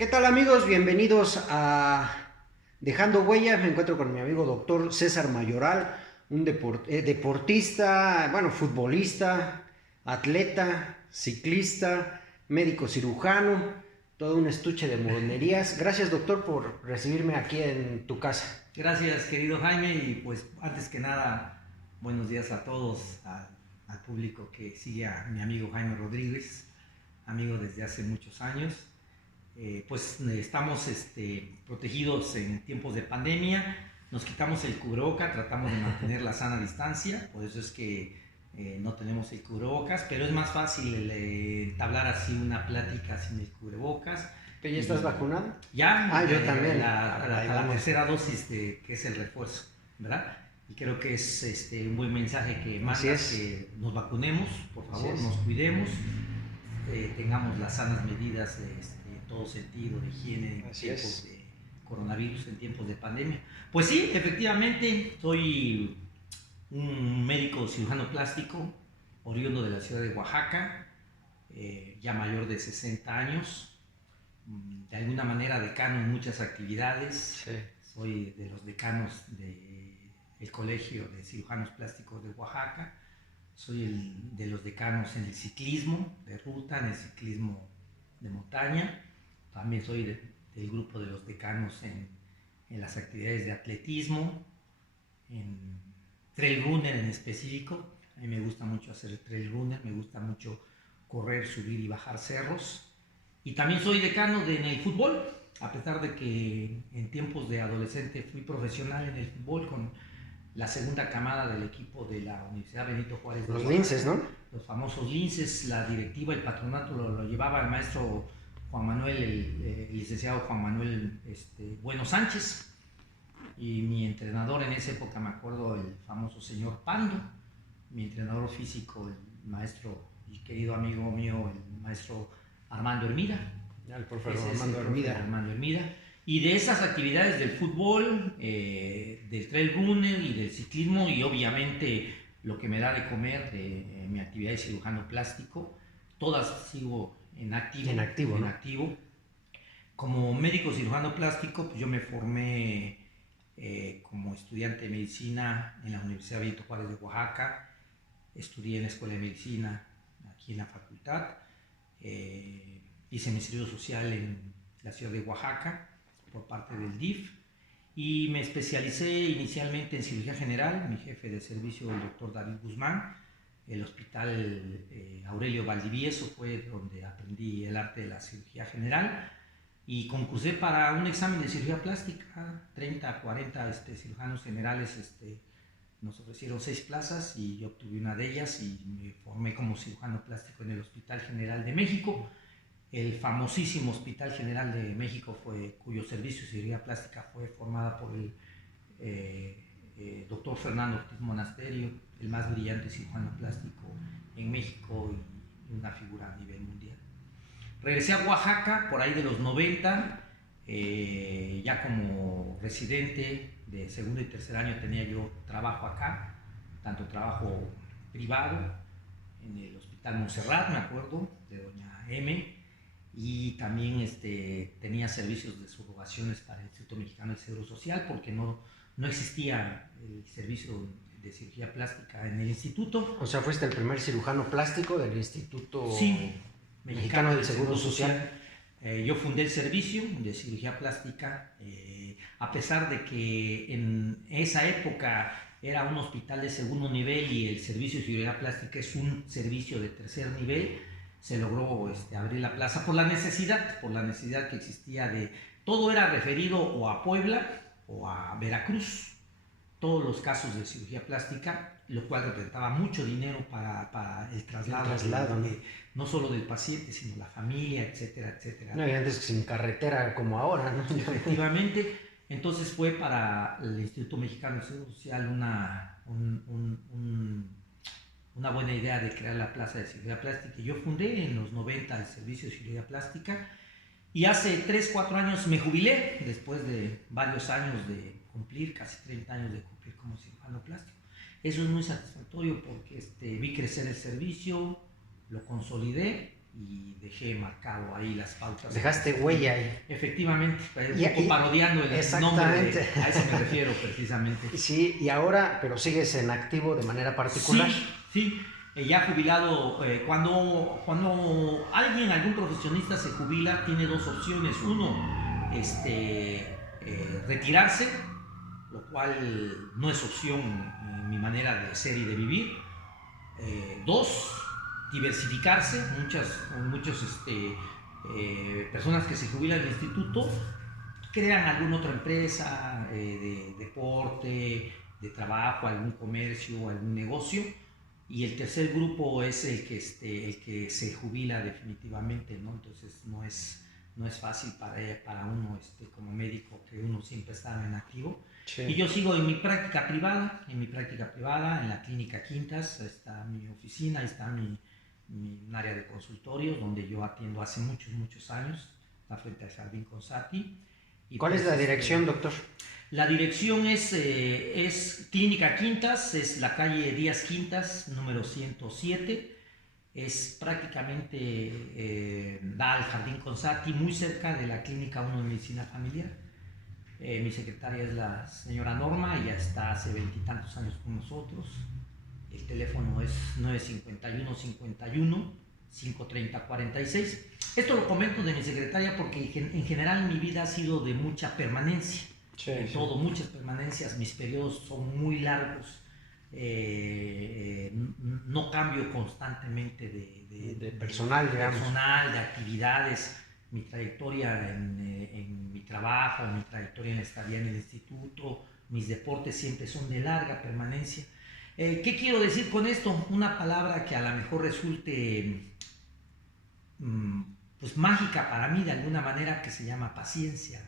¿Qué tal amigos? Bienvenidos a Dejando Huellas. Me encuentro con mi amigo doctor César Mayoral, un deportista, bueno, futbolista, atleta, ciclista, médico cirujano, todo un estuche de monerías. Gracias doctor por recibirme aquí en tu casa. Gracias, querido Jaime, y pues antes que nada, buenos días a todos, al público que sigue a mi amigo Jaime Rodríguez, amigo desde hace muchos años. Estamos protegidos en tiempos de pandemia, nos quitamos el cubreboca, tratamos de mantener la sana distancia, por eso es que no tenemos el cubrebocas, pero es más fácil entablar así una plática sin el cubrebocas. ¿Pero ya estás vacunado? Ya, Yo también. la tercera dosis que es el refuerzo, ¿verdad? Y creo que es un buen mensaje que mandas, que nos vacunemos, por favor, nos cuidemos, tengamos las sanas medidas en todo sentido de higiene en tiempos de coronavirus, en tiempos de pandemia. Pues sí, efectivamente, soy un médico cirujano plástico, oriundo de la ciudad de Oaxaca, ya mayor de 60 años, de alguna manera decano en muchas actividades. Sí. Soy de los decanos del Colegio de Cirujanos Plásticos de Oaxaca. Soy de los decanos en el ciclismo de ruta, en el ciclismo de montaña. También soy del grupo de los decanos en las actividades de atletismo, en trail runner en específico. A mí me gusta mucho hacer trail runner, me gusta mucho correr, subir y bajar cerros. Y también soy decano en el fútbol, a pesar de que en tiempos de adolescente fui profesional en el fútbol con la segunda camada del equipo de la Universidad Benito Juárez de Los Oaxaca. linces, ¿no? Los famosos linces, la directiva, el patronato lo llevaba el maestro Juan Manuel, el licenciado Juan Manuel Bueno Sánchez. Y mi entrenador en esa época, me acuerdo, el famoso señor Pando. Mi entrenador físico, el maestro y querido amigo mío, el maestro Armando Hermida. El profesor Armando Hermida. Y de esas actividades del fútbol, del trail runner y del ciclismo, y obviamente lo que me da de comer de mi actividad de cirujano plástico, todas sigo en activo. Como médico cirujano plástico, pues yo me formé como estudiante de medicina en la Universidad Benito Juárez de Oaxaca. Estudié en la Escuela de Medicina aquí en la facultad. Hice mi servicio social en la ciudad de Oaxaca por parte del DIF y me especialicé inicialmente en cirugía general. Mi jefe de servicio, el doctor David Guzmán. El hospital Aurelio Valdivieso fue donde aprendí el arte de la cirugía general y concursé para un examen de cirugía plástica. 30, 40 cirujanos generales nos ofrecieron 6 plazas y yo obtuve una de ellas y me formé como cirujano plástico en el Hospital General de México, el famosísimo Hospital General de México, cuyo servicio de cirugía plástica fue formada por el doctor Fernando Ortiz Monasterio, el más brillante cirujano plástico en México y una figura a nivel mundial. Regresé a Oaxaca por ahí de los 90, ya como residente de segundo y tercer año tenía yo trabajo acá, tanto trabajo privado en el Hospital Montserrat, me acuerdo, de doña M, y también tenía servicios de subrogaciones para el Instituto Mexicano del Seguro Social, porque no existía el servicio de cirugía plástica en el instituto. O sea, fuiste el primer cirujano plástico del Instituto Mexicano del Seguro Social. Yo fundé el servicio de cirugía plástica, a pesar de que en esa época era un hospital de segundo nivel y el servicio de cirugía plástica es un servicio de tercer nivel. Se logró abrir la plaza por la necesidad que existía todo era referido o a Puebla o a Veracruz, todos los casos de cirugía plástica, lo cual representaba mucho dinero para el traslado no solo del paciente, sino la familia, etcétera, etcétera. No, y antes sin carretera como ahora, ¿no? Efectivamente, entonces fue para el Instituto Mexicano del Seguro Social una buena idea de crear la plaza de cirugía plástica. Yo fundé en los 90 el servicio de cirugía plástica y hace 3, 4 años me jubilé, después de varios años de cumplir, casi 30 años de cumplir como cirujano plástico. Eso es muy satisfactorio porque vi crecer el servicio, lo consolidé y dejé marcado ahí las pautas. Dejaste huella ahí. Efectivamente, un poco parodiando el nombre, a eso me refiero precisamente. Sí, y ahora, pero sigues en activo de manera particular. Sí, ya jubilado, cuando algún profesionista se jubila, tiene dos opciones. Uno, retirarse, lo cual no es opción en mi manera de ser y de vivir. Dos, diversificarse. Muchas personas que se jubilan del instituto crean alguna otra empresa de deporte, de trabajo, algún comercio, algún negocio. Y el tercer grupo es el que se jubila definitivamente, ¿no? Entonces no es fácil para uno como médico, que uno siempre está en activo. Sí. Y yo sigo en mi práctica privada, en la Clínica Quintas. Está mi oficina, está mi área de consultorios, donde yo atiendo hace muchos años, está frente al Jardín Consati. ¿Cuál es la dirección, doctor? La dirección es Clínica Quintas, es la calle Díaz Quintas, número 107. Es prácticamente, da al Jardín Consati, muy cerca de la Clínica 1 de Medicina Familiar. Mi secretaria es la señora Norma, ella está hace 20 y tantos años con nosotros. El teléfono es 951-51-530-46. Esto lo comento de mi secretaria porque en general mi vida ha sido de mucha permanencia. Sí, todo, muchas permanencias, mis periodos son muy largos, no cambio constantemente de personal, de actividades. Mi trayectoria en mi trabajo, mi trayectoria en la estadía en el instituto, mis deportes siempre son de larga permanencia. ¿Qué quiero decir con esto? Una palabra que a lo mejor resulte pues mágica para mí de alguna manera, que se llama paciencia.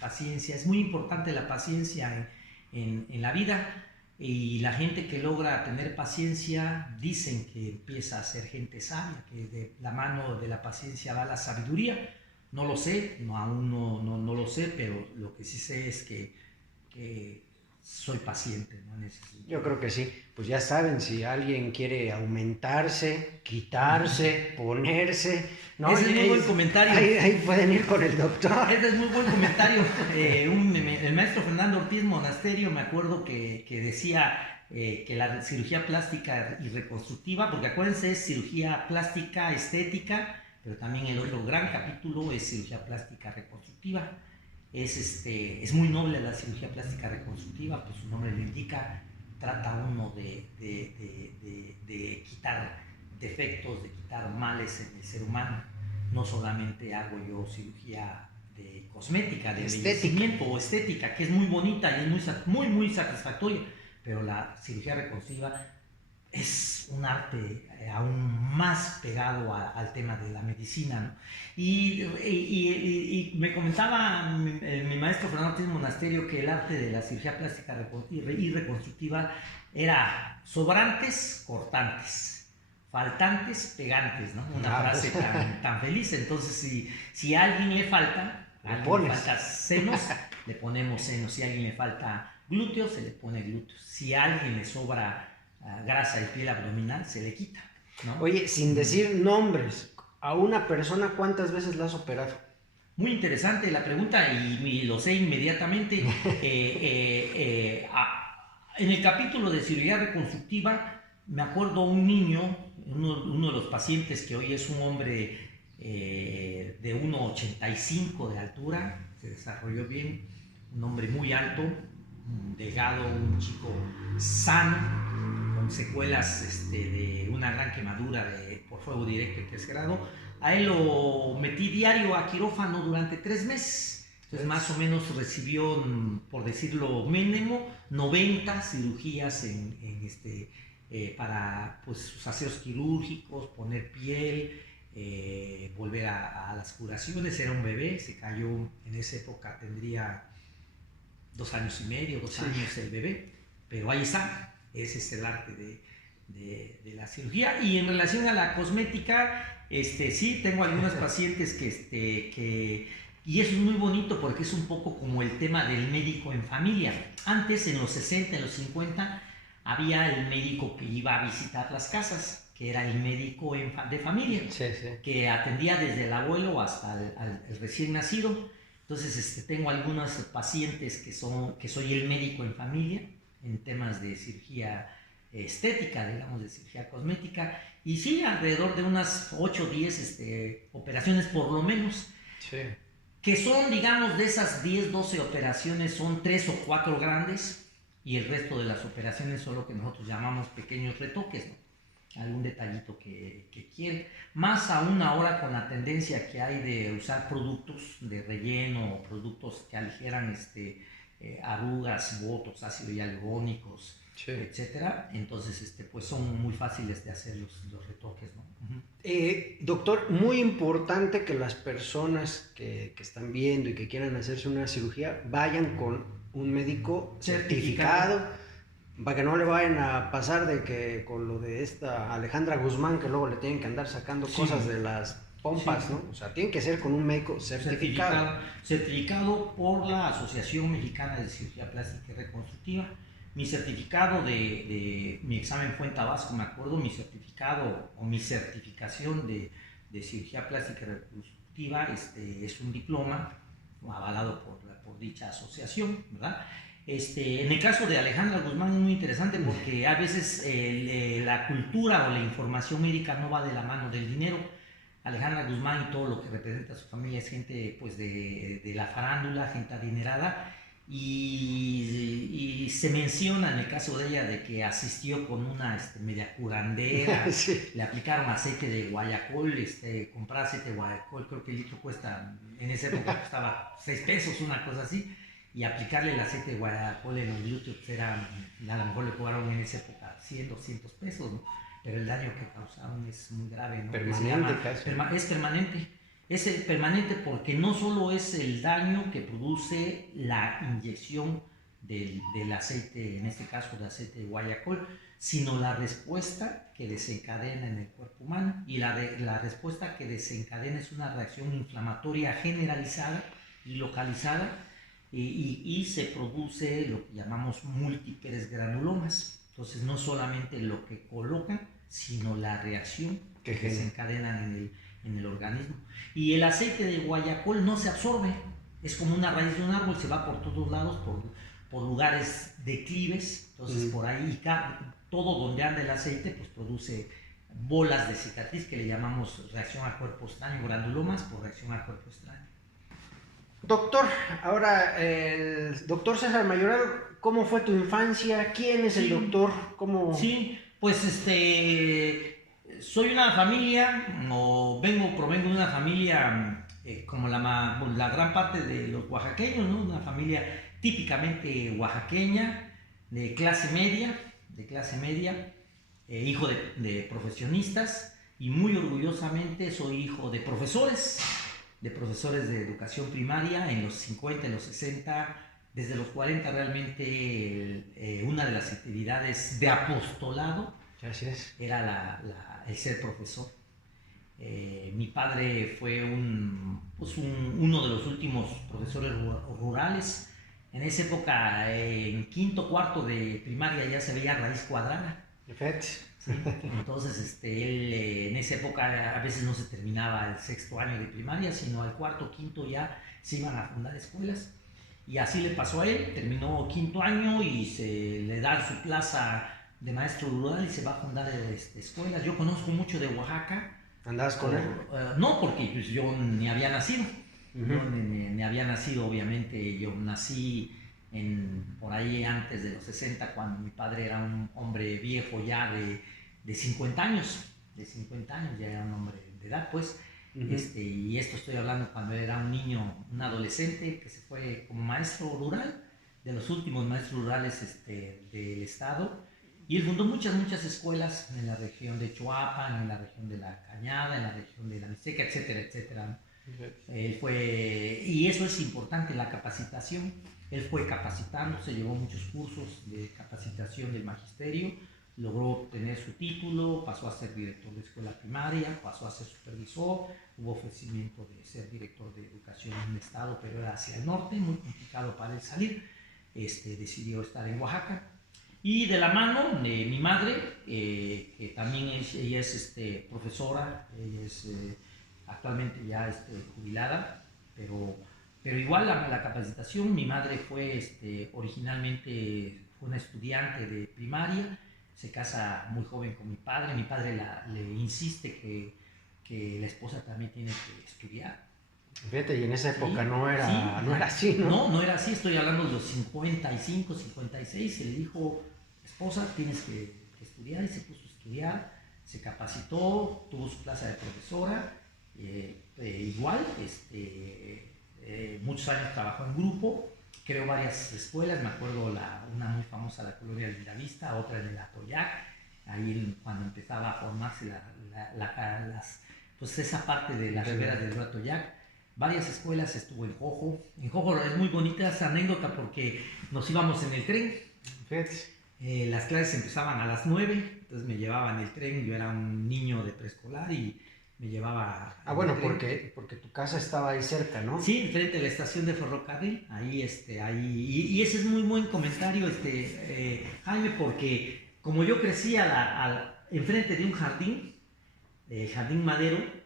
Paciencia. Es muy importante la paciencia en la vida, y la gente que logra tener paciencia dicen que empieza a ser gente sabia, que de la mano de la paciencia va la sabiduría. No lo sé, aún no lo sé, pero lo que sí sé es que soy paciente, ¿no? En ese sentido. Yo creo que sí. Pues ya saben, si alguien quiere aumentarse, quitarse, ponerse... ¿no? Ese es muy buen comentario. Ahí pueden ir con el doctor. Ese es muy buen comentario. El maestro Fernando Ortiz Monasterio, me acuerdo que decía que la cirugía plástica y reconstructiva, porque acuérdense, es cirugía plástica estética, pero también el otro gran capítulo es cirugía plástica reconstructiva. Es muy noble la cirugía plástica reconstructiva, pues su nombre lo indica. Trata uno de quitar defectos, de quitar males en el ser humano. No solamente hago yo cirugía de cosmética, de embellecimiento o estética, que es muy bonita y es muy satisfactoria, pero la cirugía reconstructiva es un arte aún más pegado al tema de la medicina, ¿no? Y me comentaba mi maestro Fernando Ortiz Monasterio que el arte de la cirugía plástica y reconstructiva era sobrantes, cortantes, faltantes, pegantes, ¿no? Una frase tan feliz. Entonces, si a alguien le falta, senos, le ponemos senos. Si a alguien le falta glúteos, se le pone glúteos. Si a alguien le sobra grasa y piel abdominal, se le quita, ¿no? Oye, sin decir nombres, a una persona, ¿cuántas veces la has operado? Muy interesante la pregunta, y lo sé inmediatamente. En el capítulo de cirugía reconstructiva, me acuerdo un niño, uno de los pacientes, que hoy es un hombre de 1,85 de altura, se desarrolló bien, un hombre muy alto, delgado, un chico sano, con secuelas de una gran quemadura por fuego directo en tercer grado. A él lo metí diario a quirófano durante 3 meses. Entonces, más o menos recibió, por decirlo mínimo, 90 cirugías para pues, sus aseos quirúrgicos, poner piel, volver a las curaciones. Era un bebé, se cayó en esa época, tendría 2 años y medio, 2 años el bebé, pero ahí está. Ese es el arte de la cirugía. Y en relación a la cosmética, sí, tengo algunas pacientes y eso es muy bonito porque es un poco como el tema del médico en familia. Antes, en los 60, en los 50, había el médico que iba a visitar las casas. que era el médico de familia, Sí, sí. que atendía desde el abuelo hasta el recién nacido. Entonces tengo algunos pacientes que soy el médico en familia en temas de cirugía estética, digamos, de cirugía cosmética, y sí, alrededor de unas 8 o 10 operaciones por lo menos. Sí. Que son, digamos, de esas 10, 12 operaciones, son 3 o 4 grandes y el resto de las operaciones son lo que nosotros llamamos pequeños retoques, ¿no? Algún detallito que quiere. Más aún ahora con la tendencia que hay de usar productos de relleno o productos que aligeran arrugas, botox, ácido hialurónicos, Sí. etcétera. Entonces, pues son muy fáciles de hacer los retoques, ¿no? Uh-huh. Doctor, muy importante que las personas que están viendo y que quieran hacerse una cirugía vayan con un médico certificado, para que no le vayan a pasar de que con lo de esta Alejandra Guzmán, que luego le tienen que andar sacando cosas de las pompas, Sí. ¿no? O sea, tiene que ser con un médico certificado. Certificado por la Asociación Mexicana de Cirugía Plástica y Reconstructiva. Mi certificado de mi examen fue en Tabasco, me acuerdo, mi certificado o mi certificación de cirugía plástica y reconstructiva es un diploma avalado por dicha asociación, ¿verdad? En el caso de Alejandra Guzmán es muy interesante porque a veces la cultura o la información médica no va de la mano del dinero. Alejandra Guzmán y todo lo que representa a su familia es gente pues de la farándula, gente adinerada, y se menciona en el caso de ella de que asistió con una media curandera, Sí. le aplicaron aceite de guayacol, comprar aceite de guayacol, creo que el litro cuesta, en esa época costaba 6 pesos, una cosa así, y aplicarle el aceite de guayacol en los glúteos era, a lo mejor le cobraron en esa época 100, 200 pesos, ¿no? Pero el daño que causaron es muy grave, ¿no? Permanente casi. Es permanente. Es permanente porque no solo es el daño que produce la inyección del aceite, en este caso de aceite de guayacol, sino la respuesta que desencadena en el cuerpo humano. Y la respuesta que desencadena es una reacción inflamatoria generalizada y localizada, y se produce lo que llamamos múltiples granulomas. Entonces no solamente lo que colocan, sino la reacción que desencadenan en el organismo. Y el aceite de guayacol no se absorbe, es como una raíz de un árbol, se va por todos lados, por lugares declives, entonces por ahí todo donde anda el aceite pues produce bolas de cicatriz que le llamamos reacción a cuerpo extraño, granulomas por reacción a cuerpo extraño. Doctor, ahora el doctor César Mayoral, ¿cómo fue tu infancia? ¿Quién es el doctor? ¿Cómo? Sí, pues soy una familia, provengo de una familia como la gran parte de los oaxaqueños, ¿no? Una familia típicamente oaxaqueña, de clase media, hijo de profesionistas, y muy orgullosamente soy hijo de profesores de educación primaria en los 50, en los 60, desde los 40 realmente una de las actividades de apostolado era el ser profesor. Mi padre fue uno de los últimos profesores rurales. En esa época, en quinto, cuarto de primaria ya se veía raíz cuadrada. Perfecto. Sí, entonces él en esa época a veces no se terminaba el sexto año de primaria, sino al cuarto, quinto ya se iban a fundar escuelas. Y así le pasó a él, terminó quinto año y se le da su plaza de maestro rural y se va a fundar escuelas. Yo conozco mucho de Oaxaca. ¿Andabas con él? No, porque pues, yo ni había nacido. Uh-huh. Yo ni había nacido, obviamente. Yo nací por ahí antes de los 60, cuando mi padre era un hombre viejo ya de 50 años. De 50 años, ya era un hombre de edad, pues. Uh-huh. Y esto estoy hablando cuando era un niño, un adolescente que se fue como maestro rural, de los últimos maestros rurales del estado, y él fundó muchas escuelas en la región de Choapan, en la región de La Cañada, en la región de la Mixteca, etcétera, etcétera. Uh-huh. Y eso es importante, la capacitación. Él fue capacitándose, llevó muchos cursos de capacitación del magisterio, logró obtener su título, pasó a ser director de escuela primaria, pasó a ser supervisor, hubo ofrecimiento de ser director de educación en un estado, pero era hacia el norte, muy complicado para él salir. Decidió estar en Oaxaca. Y de la mano de mi madre, que también ella es profesora, ella es actualmente ya jubilada, pero igual la capacitación, mi madre fue originalmente fue una estudiante de primaria, se casa muy joven con mi padre le insiste que la esposa también tiene que estudiar. Fíjate, y en esa época Sí, no sí. era así, ¿no? No era así, estoy hablando de los 55, 56, se le dijo, esposa, tienes que estudiar, y se puso a estudiar, se capacitó, tuvo su plaza de profesora, igual, muchos años trabajó en grupo, creó varias escuelas, me acuerdo una muy famosa, la Colonia Lindavista, otra en el Atoyac, ahí cuando empezaba a formarse pues esa parte de las riberas del río Atoyac. Varias escuelas, estuvo en Jojo. En Jojo es muy bonita esa anécdota porque nos íbamos en el tren. Las clases empezaban a las 9, entonces me llevaban el tren, yo era un niño de preescolar y me llevaba... Bueno, porque tu casa estaba ahí cerca, ¿no? Sí, frente a la estación de ferrocarril, ahí, y ese es muy buen comentario, Jaime, porque como yo crecí enfrente de un jardín, Jardín Madero,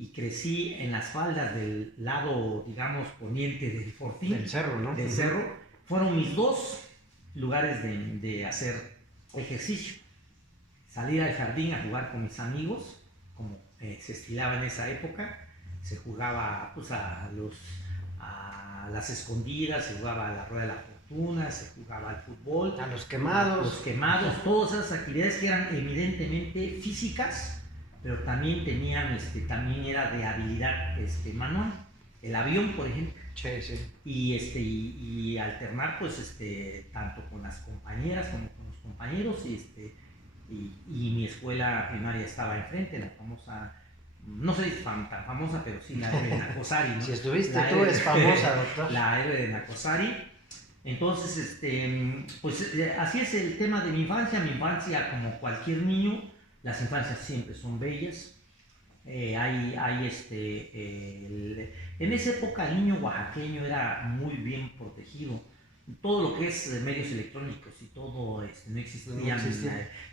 y crecí en las faldas del lado, digamos, poniente del Fortín. Del cerro, ¿no? Del cerro. Fueron mis dos lugares de hacer ejercicio. Salir al jardín a jugar con mis amigos, como se estilaba en esa época. Se jugaba pues, a las escondidas, se jugaba a la rueda de la fortuna, se jugaba al fútbol. A los quemados. Los quemados, todas esas actividades que eran evidentemente físicas, pero también también era de habilidad manual. El avión, por ejemplo. Sí, sí. Y alternar, pues, tanto con las compañeras como con los compañeros. Y mi escuela primaria estaba enfrente, la famosa, no sé si es tan famosa, pero sí la Héroe de Nacosari, ¿no? Si estuviste tú, es famosa, doctor. La Héroe de Nacosari. Entonces, pues así es el tema de mi infancia. Mi infancia, como cualquier niño, las infancias siempre son bellas. En esa época el niño oaxaqueño era muy bien protegido. Todo lo que es medios electrónicos y todo no existía,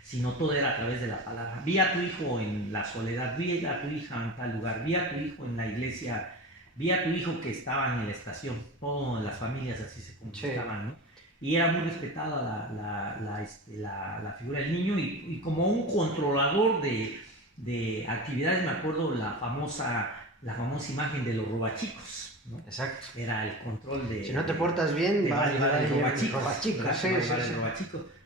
sino todo era a través de la palabra. Vi a tu hijo en la soledad, vi a tu hija en tal lugar, vi a tu hijo en la iglesia, vi a tu hijo que estaba en la estación. Todas las familias así se conquistaban, ¿no? Y era muy respetada la figura del niño y como un controlador de actividades, me acuerdo la famosa imagen de los robachicos, ¿no? Exacto. Era el control de... Si no te portas bien, va a llegar el robachico.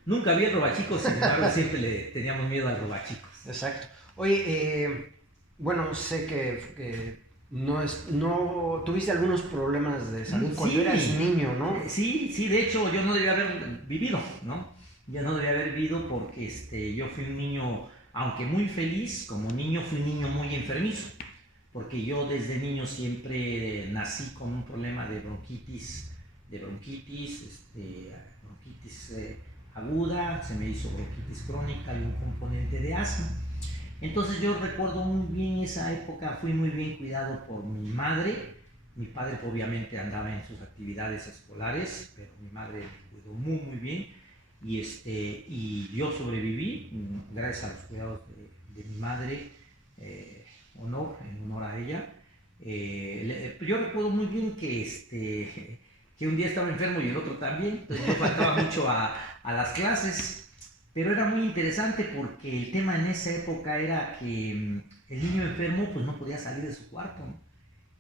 Nunca vi el robachico, sin embargo siempre le teníamos miedo al robachico. Exacto. Oye, bueno, sé que no tuviste algunos problemas de salud cuando eras niño, ¿no? Sí, de hecho yo no debía haber vivido, ¿no? Yo no debía haber vivido porque yo fui un niño, aunque muy feliz, como niño fui un niño muy enfermizo, porque yo desde niño siempre nací con un problema de bronquitis aguda, se me hizo bronquitis crónica y un componente de asma. Entonces yo recuerdo muy bien esa época, fui muy bien cuidado por mi madre. Mi padre obviamente andaba en sus actividades escolares, pero mi madre me cuidó muy muy bien y yo sobreviví gracias a los cuidados de mi madre, en honor a ella. Yo recuerdo muy bien que un día estaba enfermo y el otro también, entonces yo faltaba mucho a las clases. Pero era muy interesante porque el tema en esa época era que el niño enfermo pues no podía salir de su cuarto, ¿no?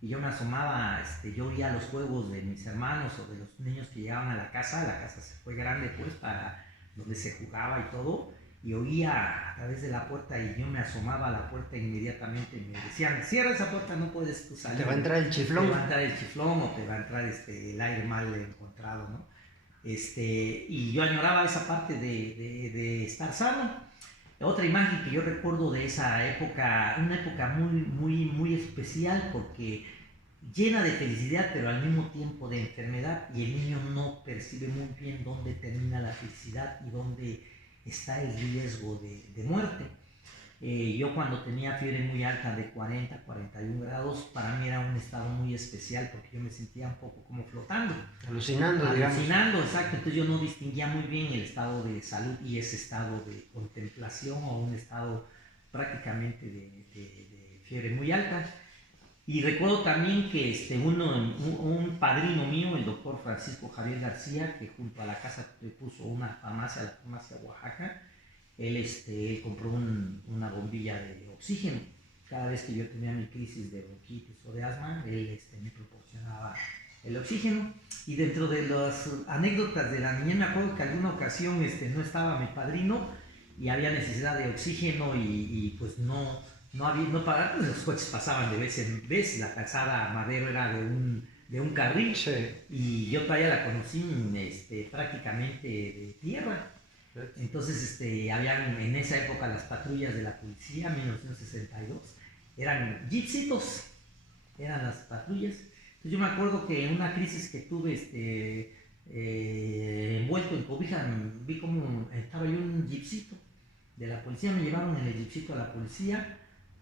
Y yo me asomaba, yo oía los juegos de mis hermanos o de los niños que llegaban a la casa se fue grande pues para donde se jugaba y todo, y oía a través de la puerta y yo me asomaba a la puerta e inmediatamente me decían, cierra esa puerta, no puedes tú salir. Te va a entrar el chiflón. Te va a entrar el chiflón o te va a entrar el aire mal encontrado, ¿no? Y yo añoraba esa parte de estar sano. Otra imagen que yo recuerdo de esa época, una época muy, muy, muy especial porque llena de felicidad, pero al mismo tiempo de enfermedad, y el niño no percibe muy bien dónde termina la felicidad y dónde está el riesgo de muerte. Yo cuando tenía fiebre muy alta de 40, 41 grados, para mí era un estado muy especial porque yo me sentía un poco como flotando. Alucinando, digamos. Alucinando, exacto. Entonces yo no distinguía muy bien el estado de salud y ese estado de contemplación o un estado prácticamente de fiebre muy alta. Y recuerdo también que un padrino mío, el doctor Francisco Javier García, que junto a la casa le puso una farmacia, la farmacia Oaxaca, él compró una bombilla de oxígeno. Cada vez que yo tenía mi crisis de bronquitis o de asma, él me proporcionaba el oxígeno. Y dentro de las anécdotas de la niñez, me acuerdo que alguna ocasión no estaba mi padrino y había necesidad de oxígeno y pues no pagaban, pues los coches pasaban de vez en vez, la calzada Madero era de un carril, Sí. y yo todavía la conocí prácticamente de tierra. Entonces, habían en esa época las patrullas de la policía, 1962, eran jeepsitos, eran las patrullas. Entonces yo me acuerdo que en una crisis que tuve, envuelto en cobija, vi como estaba yo en un jeepsito de la policía, me llevaron en el jeepsito a la policía,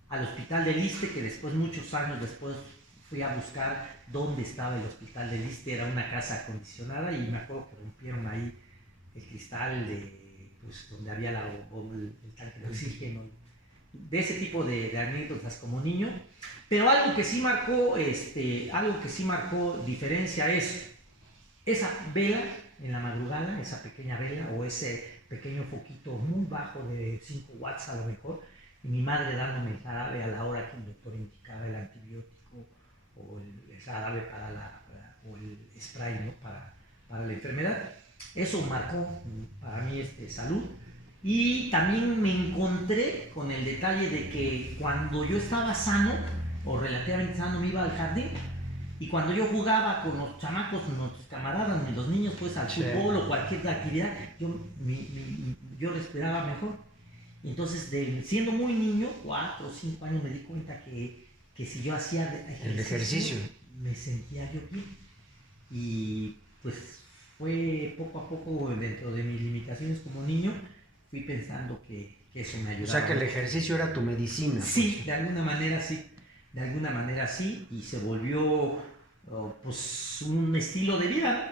al hospital del Iste, que después, muchos años después, fui a buscar dónde estaba el hospital del Iste, era una casa acondicionada, y me acuerdo que rompieron ahí el cristal pues, donde había el tanque de oxígeno, de ese tipo de anécdotas como niño. Pero algo que sí marcó diferencia es esa vela en la madrugada, esa pequeña vela o ese pequeño foquito muy bajo de 5 watts a lo mejor, y mi madre dándome el jarabe a la hora que el doctor indicaba, el antibiótico o el jarabe o el spray, ¿no? para la enfermedad. Eso marcó para mí salud. Y también me encontré con el detalle de que cuando yo estaba sano o relativamente sano, me iba al jardín, y cuando yo jugaba con los chamacos, nuestros camaradas, los niños, pues al fútbol o cualquier actividad, yo respiraba mejor. Entonces, siendo muy niño, 4 o 5 años, me di cuenta que si yo hacía el ejercicio, me sentía yo bien. Y pues fue poco a poco, dentro de mis limitaciones como niño, fui pensando que eso me ayudaba. O sea, que el ejercicio era tu medicina. Sí, pues. De alguna manera sí, y se volvió pues un estilo de vida,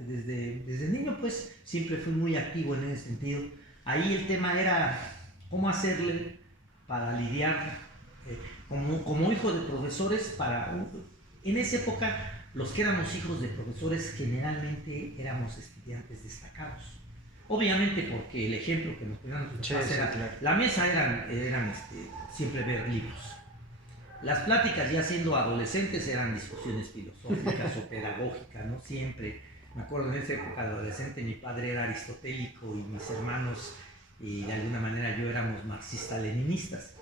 desde niño, pues siempre fui muy activo en ese sentido. Ahí el tema era cómo hacerle para lidiar como hijo de profesores. En esa época, los que éramos hijos de profesores generalmente éramos estudiantes destacados. Obviamente porque el ejemplo que nos ponían los papás era, claro. La mesa eran siempre ver libros. Las pláticas, ya siendo adolescentes, eran discusiones filosóficas o pedagógicas, ¿no? Siempre. Me acuerdo, en esa época de adolescente, mi padre era aristotélico y mis hermanos, y de alguna manera yo, éramos marxistas-leninistas.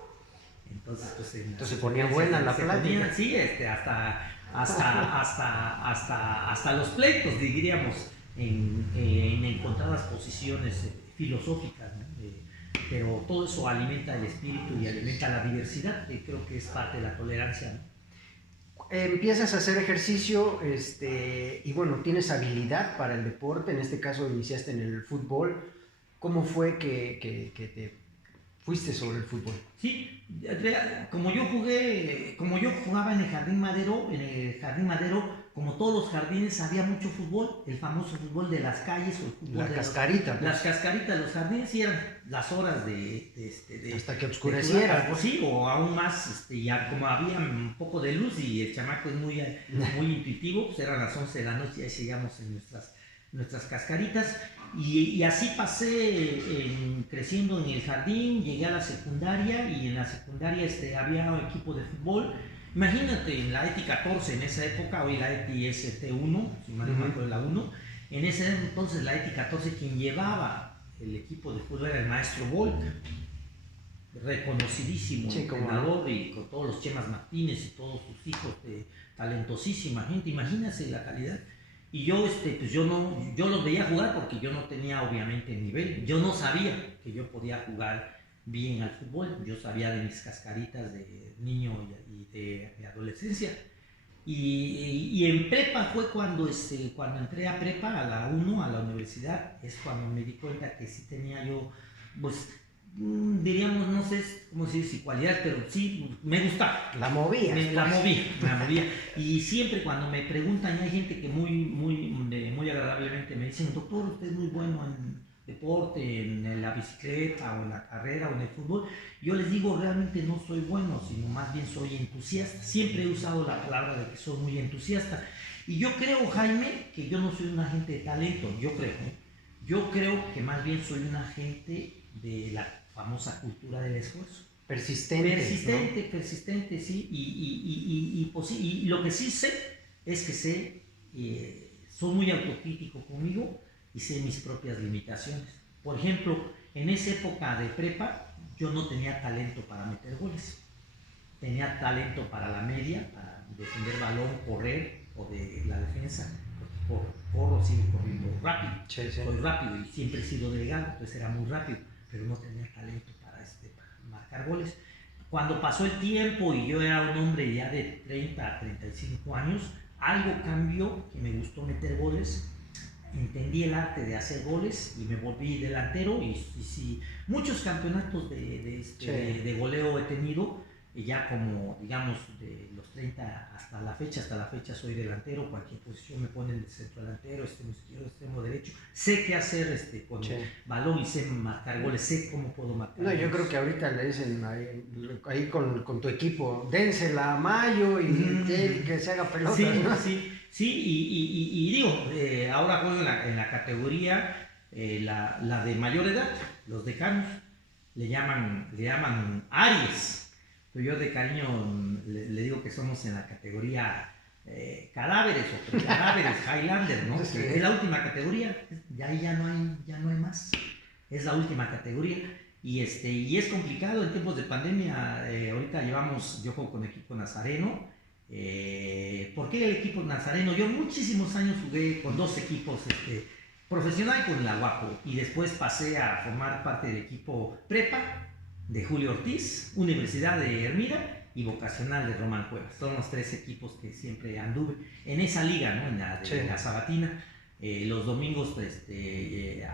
Entonces, pues... Entonces se ponía buena la plática. Sí, hasta los pleitos, diríamos, en encontradas posiciones filosóficas, ¿no? Pero todo eso alimenta el espíritu y alimenta la diversidad, que creo que es parte de la tolerancia, ¿no? Empiezas a hacer ejercicio y bueno, tienes habilidad para el deporte, en este caso iniciaste en el fútbol. ¿Cómo fue que te fuiste sobre el fútbol? Sí, como yo jugaba en el Jardín Madero, como todos los jardines, había mucho fútbol, el famoso fútbol de las calles o el fútbol de cascarita. Las cascaritas de los jardines, y eran las horas hasta que oscureciera. Sí, o aún más, ya como había un poco de luz y el chamaco es muy intuitivo, pues eran las 11 de la noche y ahí seguíamos en nuestras cascaritas. Y así pasé creciendo en el jardín, llegué a la secundaria, y en la secundaria había un equipo de fútbol. Imagínate, en la ETI 14 en esa época, hoy la ETI ST1, si mal no me acuerdo, la 1, en ese entonces la ETI 14, quien llevaba el equipo de fútbol era el maestro Volca, reconocidísimo entrenador, y con todos los Chemas Martínez y todos sus hijos, talentosísima gente, imagínense la calidad. Y yo, pues yo los veía jugar porque yo no tenía obviamente nivel, yo no sabía que yo podía jugar bien al fútbol, yo sabía de mis cascaritas de niño y de adolescencia. Y en prepa fue cuando entré a prepa, a la 1, a la universidad, es cuando me di cuenta que sí tenía yo, pues diríamos, no sé cómo decir si cualidad, pero sí me gustaba. La movía. La movía. Y siempre cuando me preguntan, hay gente que muy agradablemente me dicen, doctor, usted es muy bueno en deporte, en la bicicleta o en la carrera o en el fútbol. Yo les digo, realmente no soy bueno, sino más bien soy entusiasta. Siempre he usado la palabra de que soy muy entusiasta. Y yo creo, Jaime, que yo no soy un agente de talento, yo creo. Yo creo que más bien soy un agente de la famosa cultura del esfuerzo. Persistente. Persistente, sí. Y lo que sí sé es que soy muy autocrítico conmigo y sé mis propias limitaciones. Por ejemplo, en esa época de prepa, yo no tenía talento para meter goles. Tenía talento para la media, para defender balón, correr o de la defensa. Corro, sigo corriendo rápido. Sí. Soy rápido y siempre he sido delgado, entonces era muy rápido, pero no tenía talento para marcar goles. Cuando pasó el tiempo y yo era un hombre ya de 30 a 35 años, algo cambió, que me gustó meter goles, entendí el arte de hacer goles y me volví delantero y muchos campeonatos de goleo he tenido, ya como digamos de los 30 hasta la fecha soy delantero, cualquier posición me ponen de centro delantero, extremo izquierdo, extremo derecho, sé qué hacer con el balón y sé marcar goles, sé cómo puedo marcar goles. Yo creo que ahorita le dicen ahí con tu equipo, dénsela a Mayo y que se haga pelota. Sí, ¿no? sí, y digo, ahora juego en la categoría, la de mayor edad, los decanos, le llaman Aries. Pero yo de cariño le digo que somos en la categoría cadáveres o cadáveres, Highlander, ¿no? Sí. Es la última categoría, ya no hay más, es la última categoría. Y es complicado en tiempos de pandemia. Ahorita yo juego con el equipo Nazareno. ¿Por qué el equipo Nazareno? Yo muchísimos años jugué con dos equipos profesional con la Guapo y después pasé a formar parte del equipo Prepa de Julio Ortiz, Universidad de Hermida y Vocacional de Román Cuevas. Son los tres equipos que siempre anduve en esa liga, ¿no? En la Sabatina. Los domingos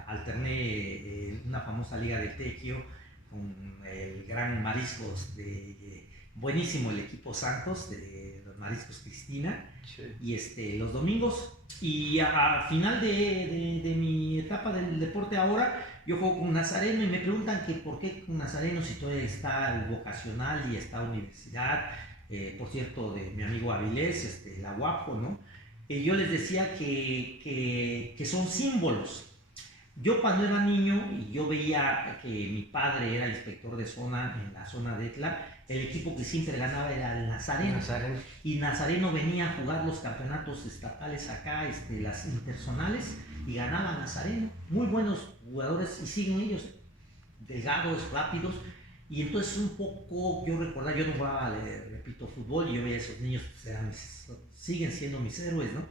alterné una famosa liga de Tequio con el gran Mariscos, buenísimo el equipo Santos, de los Mariscos Cristina, y los domingos. Y a final de mi etapa del deporte ahora, yo juego con Nazareno y me preguntan que por qué con Nazareno si todavía está el vocacional y está universidad, por cierto, de mi amigo Avilés, la Guapo, ¿no? Yo les decía que son símbolos. Yo cuando era niño y yo veía que mi padre era inspector de zona en la zona de Etla, el equipo que siempre ganaba era el Nazareno. Y Nazareno venía a jugar los campeonatos estatales acá, las interzonales, y ganaba Nazareno. Muy buenos jugadores y siguen ellos, delgados, rápidos. Y entonces un poco, yo recordaba, yo no jugaba, repito, fútbol, y yo veía a esos niños, pues siguen siendo mis héroes, ¿no?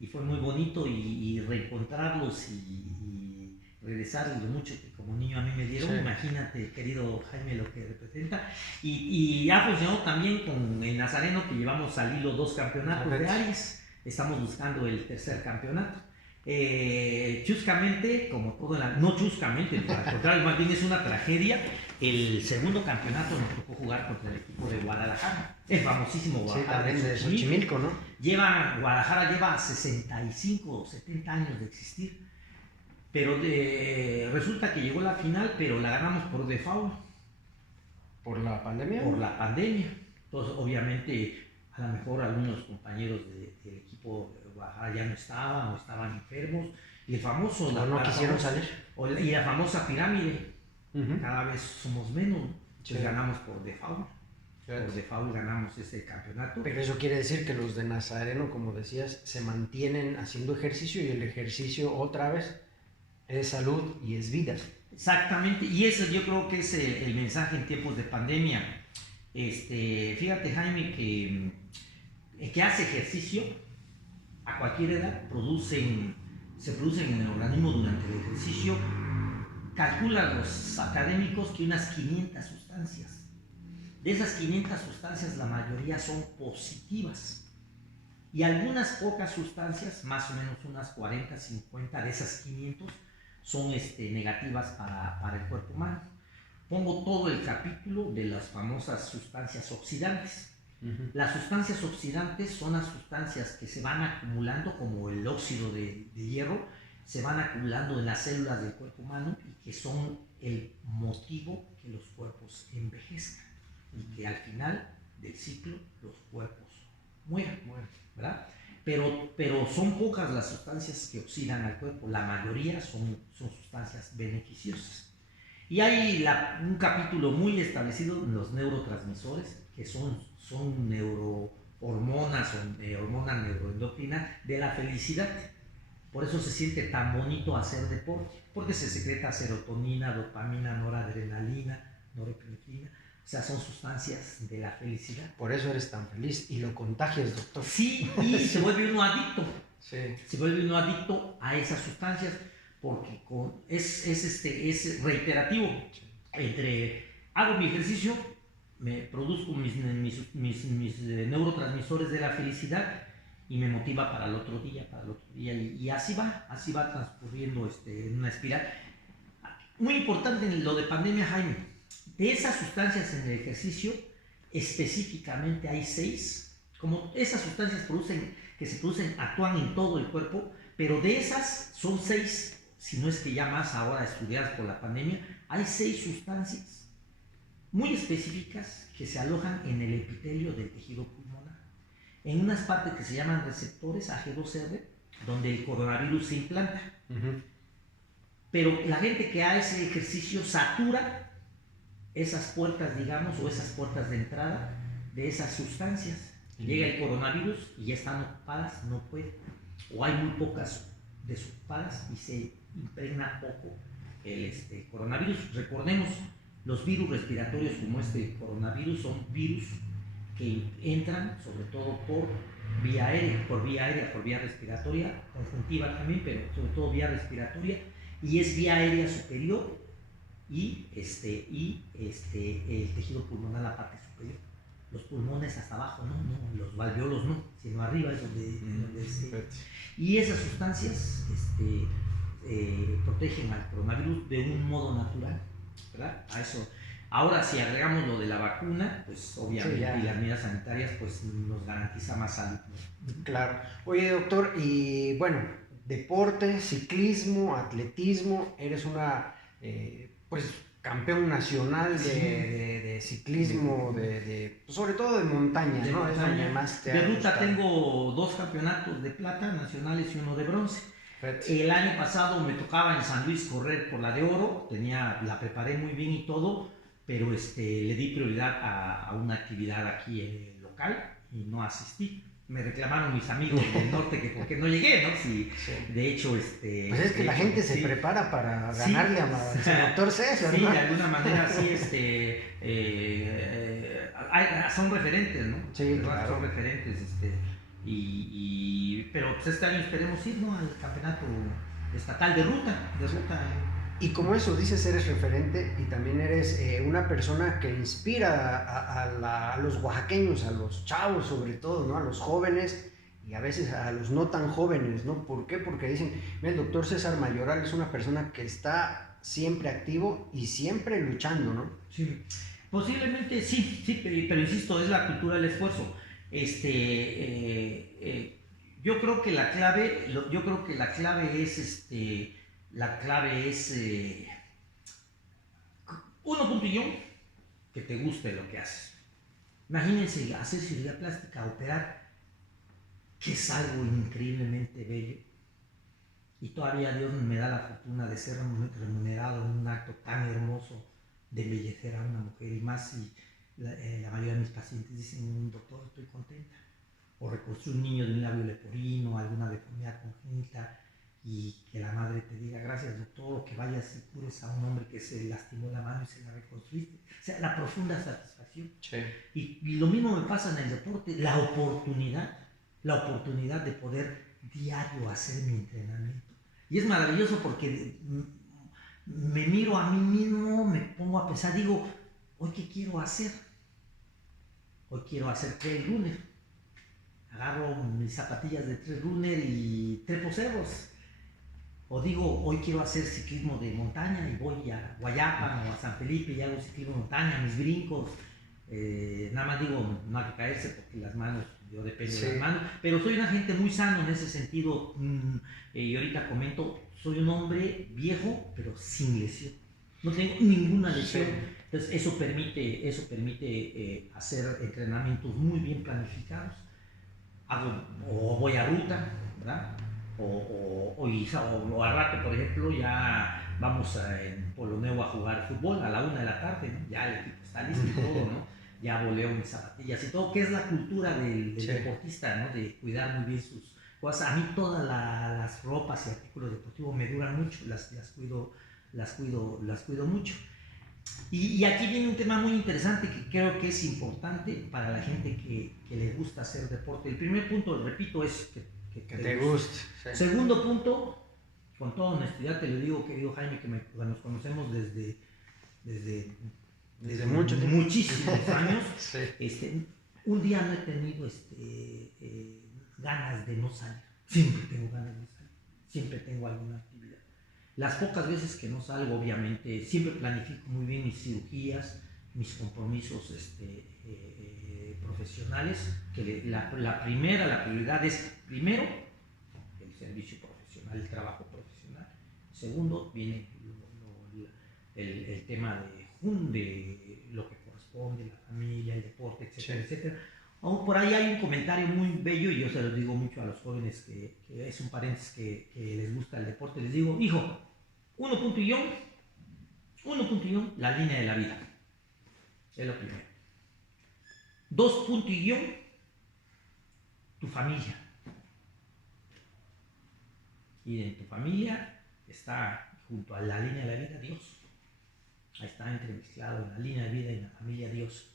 Y fue muy bonito y reencontrarlos y regresar lo mucho que como niño a mí me dieron. Imagínate, querido Jaime, lo que representa. Y ha funcionado también con el Nazareno, que llevamos al hilo 2 campeonatos de Aries. Estamos buscando el tercer campeonato. Chuscamente, como todo no chuscamente, al contrario, más bien es una tragedia. El segundo campeonato nos tocó jugar contra el equipo de Guadalajara, el famosísimo Guadalajara. También de Xochimilco, ¿no? Guadalajara lleva 65 o 70 años de existir, pero resulta que llegó la final, pero la ganamos por default. ¿Por la pandemia? Por la pandemia. Entonces, obviamente, a lo mejor algunos compañeros del equipo de Guadalajara ya no estaban o estaban enfermos, y el famoso... no quisieron salir. Y la famosa pirámide. Cada vez somos menos, entonces ganamos por default. Por default ganamos ese campeonato. Pero eso quiere decir que los de Nazareno, como decías, se mantienen haciendo ejercicio, y el ejercicio otra vez es salud y es vida. Exactamente, y ese yo creo que es el mensaje en tiempos de pandemia. Fíjate, Jaime, que hace ejercicio a cualquier edad, se producen en el organismo durante el ejercicio. Calculan los académicos que unas 500 sustancias. De esas 500 sustancias, la mayoría son positivas. Y algunas pocas sustancias, más o menos unas 40, 50 de esas 500, son negativas para el cuerpo humano. pongo todo el capítulo de las famosas sustancias oxidantes. Las sustancias oxidantes son las sustancias que se van acumulando, como el óxido de hierro, se van acumulando en las células del cuerpo humano y que son el motivo que los cuerpos envejezcan y que al final del ciclo los cuerpos mueran, ¿verdad? Pero son pocas las sustancias que oxidan al cuerpo, la mayoría son sustancias beneficiosas. Y hay un capítulo muy establecido en los neurotransmisores, que son neurohormonas o hormonas neuroendocrinas de la felicidad. Por eso se siente tan bonito hacer deporte, porque se secreta serotonina, dopamina, noradrenalina, norepinefrina. O sea, son sustancias de la felicidad. Por eso eres tan feliz y lo contagias, doctor. Sí, y se vuelve uno adicto. Sí. Se vuelve uno adicto a esas sustancias porque es reiterativo. Hago mi ejercicio, me produzco mis neurotransmisores de la felicidad y me motiva para el otro día, y así va transcurriendo en una espiral. Muy importante en lo de pandemia, Jaime, de esas sustancias en el ejercicio, específicamente hay 6, como esas sustancias que se producen, actúan en todo el cuerpo, pero de esas son 6, si no es que ya más ahora estudiadas por la pandemia, hay 6 sustancias muy específicas que se alojan en el epitelio del tejido pulmonar, en unas partes que se llaman receptores AG2R, donde el coronavirus se implanta. Pero la gente que hace ese ejercicio satura esas puertas, digamos, o esas puertas de entrada de esas sustancias. Llega el coronavirus y ya están ocupadas, no puede. O hay muy pocas desocupadas y se impregna poco el coronavirus. Recordemos, los virus respiratorios como este coronavirus son virus que entran sobre todo por vía aérea, por vía respiratoria, conjuntiva también, pero sobre todo vía respiratoria, y es vía aérea superior y el tejido pulmonar, la parte superior. Los pulmones hasta abajo, no, los valviolos no, sino arriba es donde y esas sustancias protegen al coronavirus de un modo natural, ¿verdad? A eso. Ahora, si agregamos lo de la vacuna, pues obviamente, y las medidas sanitarias, pues nos garantiza más salud, ¿no? Claro. Oye, doctor, y bueno, deporte, ciclismo, atletismo, eres una, pues, campeón nacional de ciclismo, sobre todo de montaña, de ¿no? montaña. Es donde más te de ruta gustado. Tengo 2 campeonatos de plata nacionales y uno de bronce. Perfecto. El año pasado me tocaba en San Luis correr por la de oro, la preparé muy bien y todo, pero le di prioridad a una actividad aquí local y no asistí. Me reclamaron mis amigos del norte que por qué no llegué, ¿no? Sí. De hecho, pues es que la gente se prepara para ganarle al doctor César, sí, ¿no? de alguna manera sí, son referentes, ¿no? Sí, claro. Son referentes, pero pues este año esperemos ir, ¿no? Al campeonato estatal de ruta. Y como eso dices, eres referente y también eres una persona que inspira a los oaxaqueños, a los chavos sobre todo, ¿no? A los jóvenes y a veces a los no tan jóvenes, ¿no? ¿Por qué? Porque dicen, mira, el doctor César Mayoral es una persona que está siempre activo y siempre luchando, ¿no? Sí, posiblemente sí, pero insisto, es la cultura del esfuerzo. Yo creo que la clave es uno, punto yo, que te guste lo que haces. Imagínense hacer cirugía plástica, operar, que es algo increíblemente bello. Y todavía Dios me da la fortuna de ser remunerado en un acto tan hermoso de embellecer a una mujer, y más si la mayoría de mis pacientes dicen, doctor, estoy contenta. O reconstruir un niño de un labio leporino, alguna deformidad congénita, y que la madre te diga, gracias doctor, o que vayas y cures a un hombre que se lastimó la mano y se la reconstruiste. O sea, la profunda satisfacción. Sí. Y lo mismo me pasa en el deporte, la oportunidad de poder diario hacer mi entrenamiento. Y es maravilloso porque me miro a mí mismo, me pongo a pensar, digo, ¿hoy qué quiero hacer? Hoy quiero hacer trail runner. Agarro mis zapatillas de trail runner y trepo cerros. O digo, hoy quiero hacer ciclismo de montaña y voy a Guayapan o a San Felipe y hago ciclismo de montaña, mis brincos. Nada más digo, no hay que caerse porque las manos, yo dependo de las manos, pero soy una gente muy sano en ese sentido. Y ahorita comento, soy un hombre viejo, pero sin lesión. No tengo ninguna lesión. Entonces, eso permite hacer entrenamientos muy bien planificados. O voy a ruta, ¿verdad? O al rato, por ejemplo, ya vamos en Polo Nuevo a jugar fútbol a la 1 de la tarde, ¿no? Ya el equipo está listo y todo, ¿no? Ya voleo mis zapatillas y todo, que es la cultura del deportista, ¿no? De cuidar muy bien sus cosas. A mí todas las ropas y artículos deportivos me duran mucho, las cuido mucho. Y aquí viene un tema muy interesante que creo que es importante para la gente que le gusta hacer deporte. El primer punto, repito, es que te guste. Sí. Segundo punto, con toda honestidad te lo digo, querido Jaime, que nos conocemos desde muchísimos años. Sí. Un día no he tenido ganas de no salir. Siempre tengo ganas de salir. Siempre tengo alguna actividad. Las pocas veces que no salgo, obviamente, siempre planifico muy bien mis cirugías, mis compromisos profesionales, que la prioridad es, primero, el servicio profesional, el trabajo profesional. Segundo, viene el tema de lo que corresponde, la familia, el deporte, etcétera, etcétera. Aún por ahí hay un comentario muy bello, y yo se los digo mucho a los jóvenes que es un paréntesis que les gusta el deporte. Les digo, hijo, 1 punto y la línea de la vida. Es lo primero. 2 punto y tu familia. Y en tu familia está, junto a la línea de la vida, Dios. Ahí está entremezclado en la línea de vida y en la familia Dios.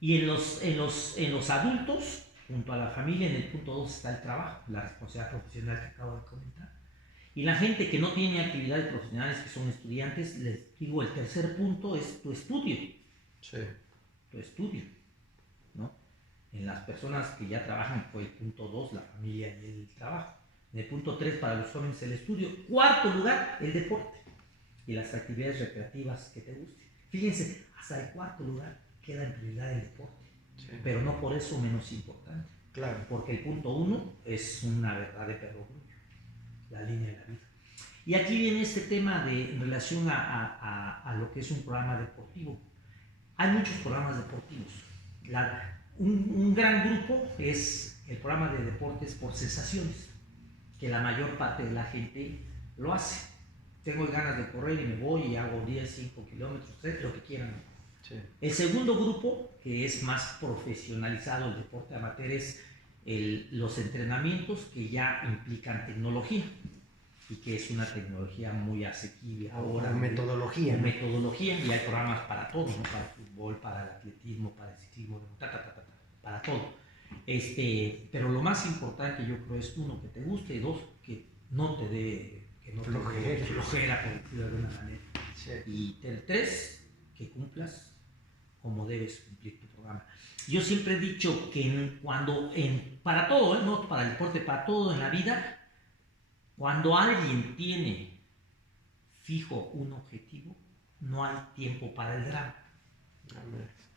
Y en los adultos, junto a la familia, en el punto 2 está el trabajo, la responsabilidad profesional que acabo de comentar. Y la gente que no tiene actividades profesionales, que son estudiantes, les digo, el tercer punto es tu estudio. Sí. Tu estudio, ¿no? En las personas que ya trabajan, pues el punto 2, la familia y el trabajo. En el punto 3, para los jóvenes, el estudio. Cuarto lugar, el deporte y las actividades recreativas que te gusten. Fíjense, hasta el cuarto lugar queda en prioridad el deporte, pero no por eso menos importante. Claro. Porque el punto 1 es una verdad de perogrullo, la línea de la vida. Y aquí viene este tema en relación a lo que es un programa deportivo. Hay muchos programas deportivos. Un gran grupo es el programa de deportes por sensaciones, que la mayor parte de la gente lo hace. Tengo ganas de correr y me voy y hago 10, 5 kilómetros, 3, lo que quieran. Sí. El segundo grupo, que es más profesionalizado, el deporte amateur, es los entrenamientos que ya implican tecnología y que es una tecnología muy asequible ahora. Metodología. Metodología, y hay programas para todo, ¿no? Para el fútbol, para el atletismo, para el ciclismo, para todo. Pero lo más importante, yo creo, es uno, que te guste, y dos, que no te dé flojera, por decirlo de alguna manera. Sí. Y tres, que cumplas como debes cumplir tu programa. Yo siempre he dicho que para todo, no para el deporte, para todo en la vida, cuando alguien tiene fijo un objetivo, no hay tiempo para el drama.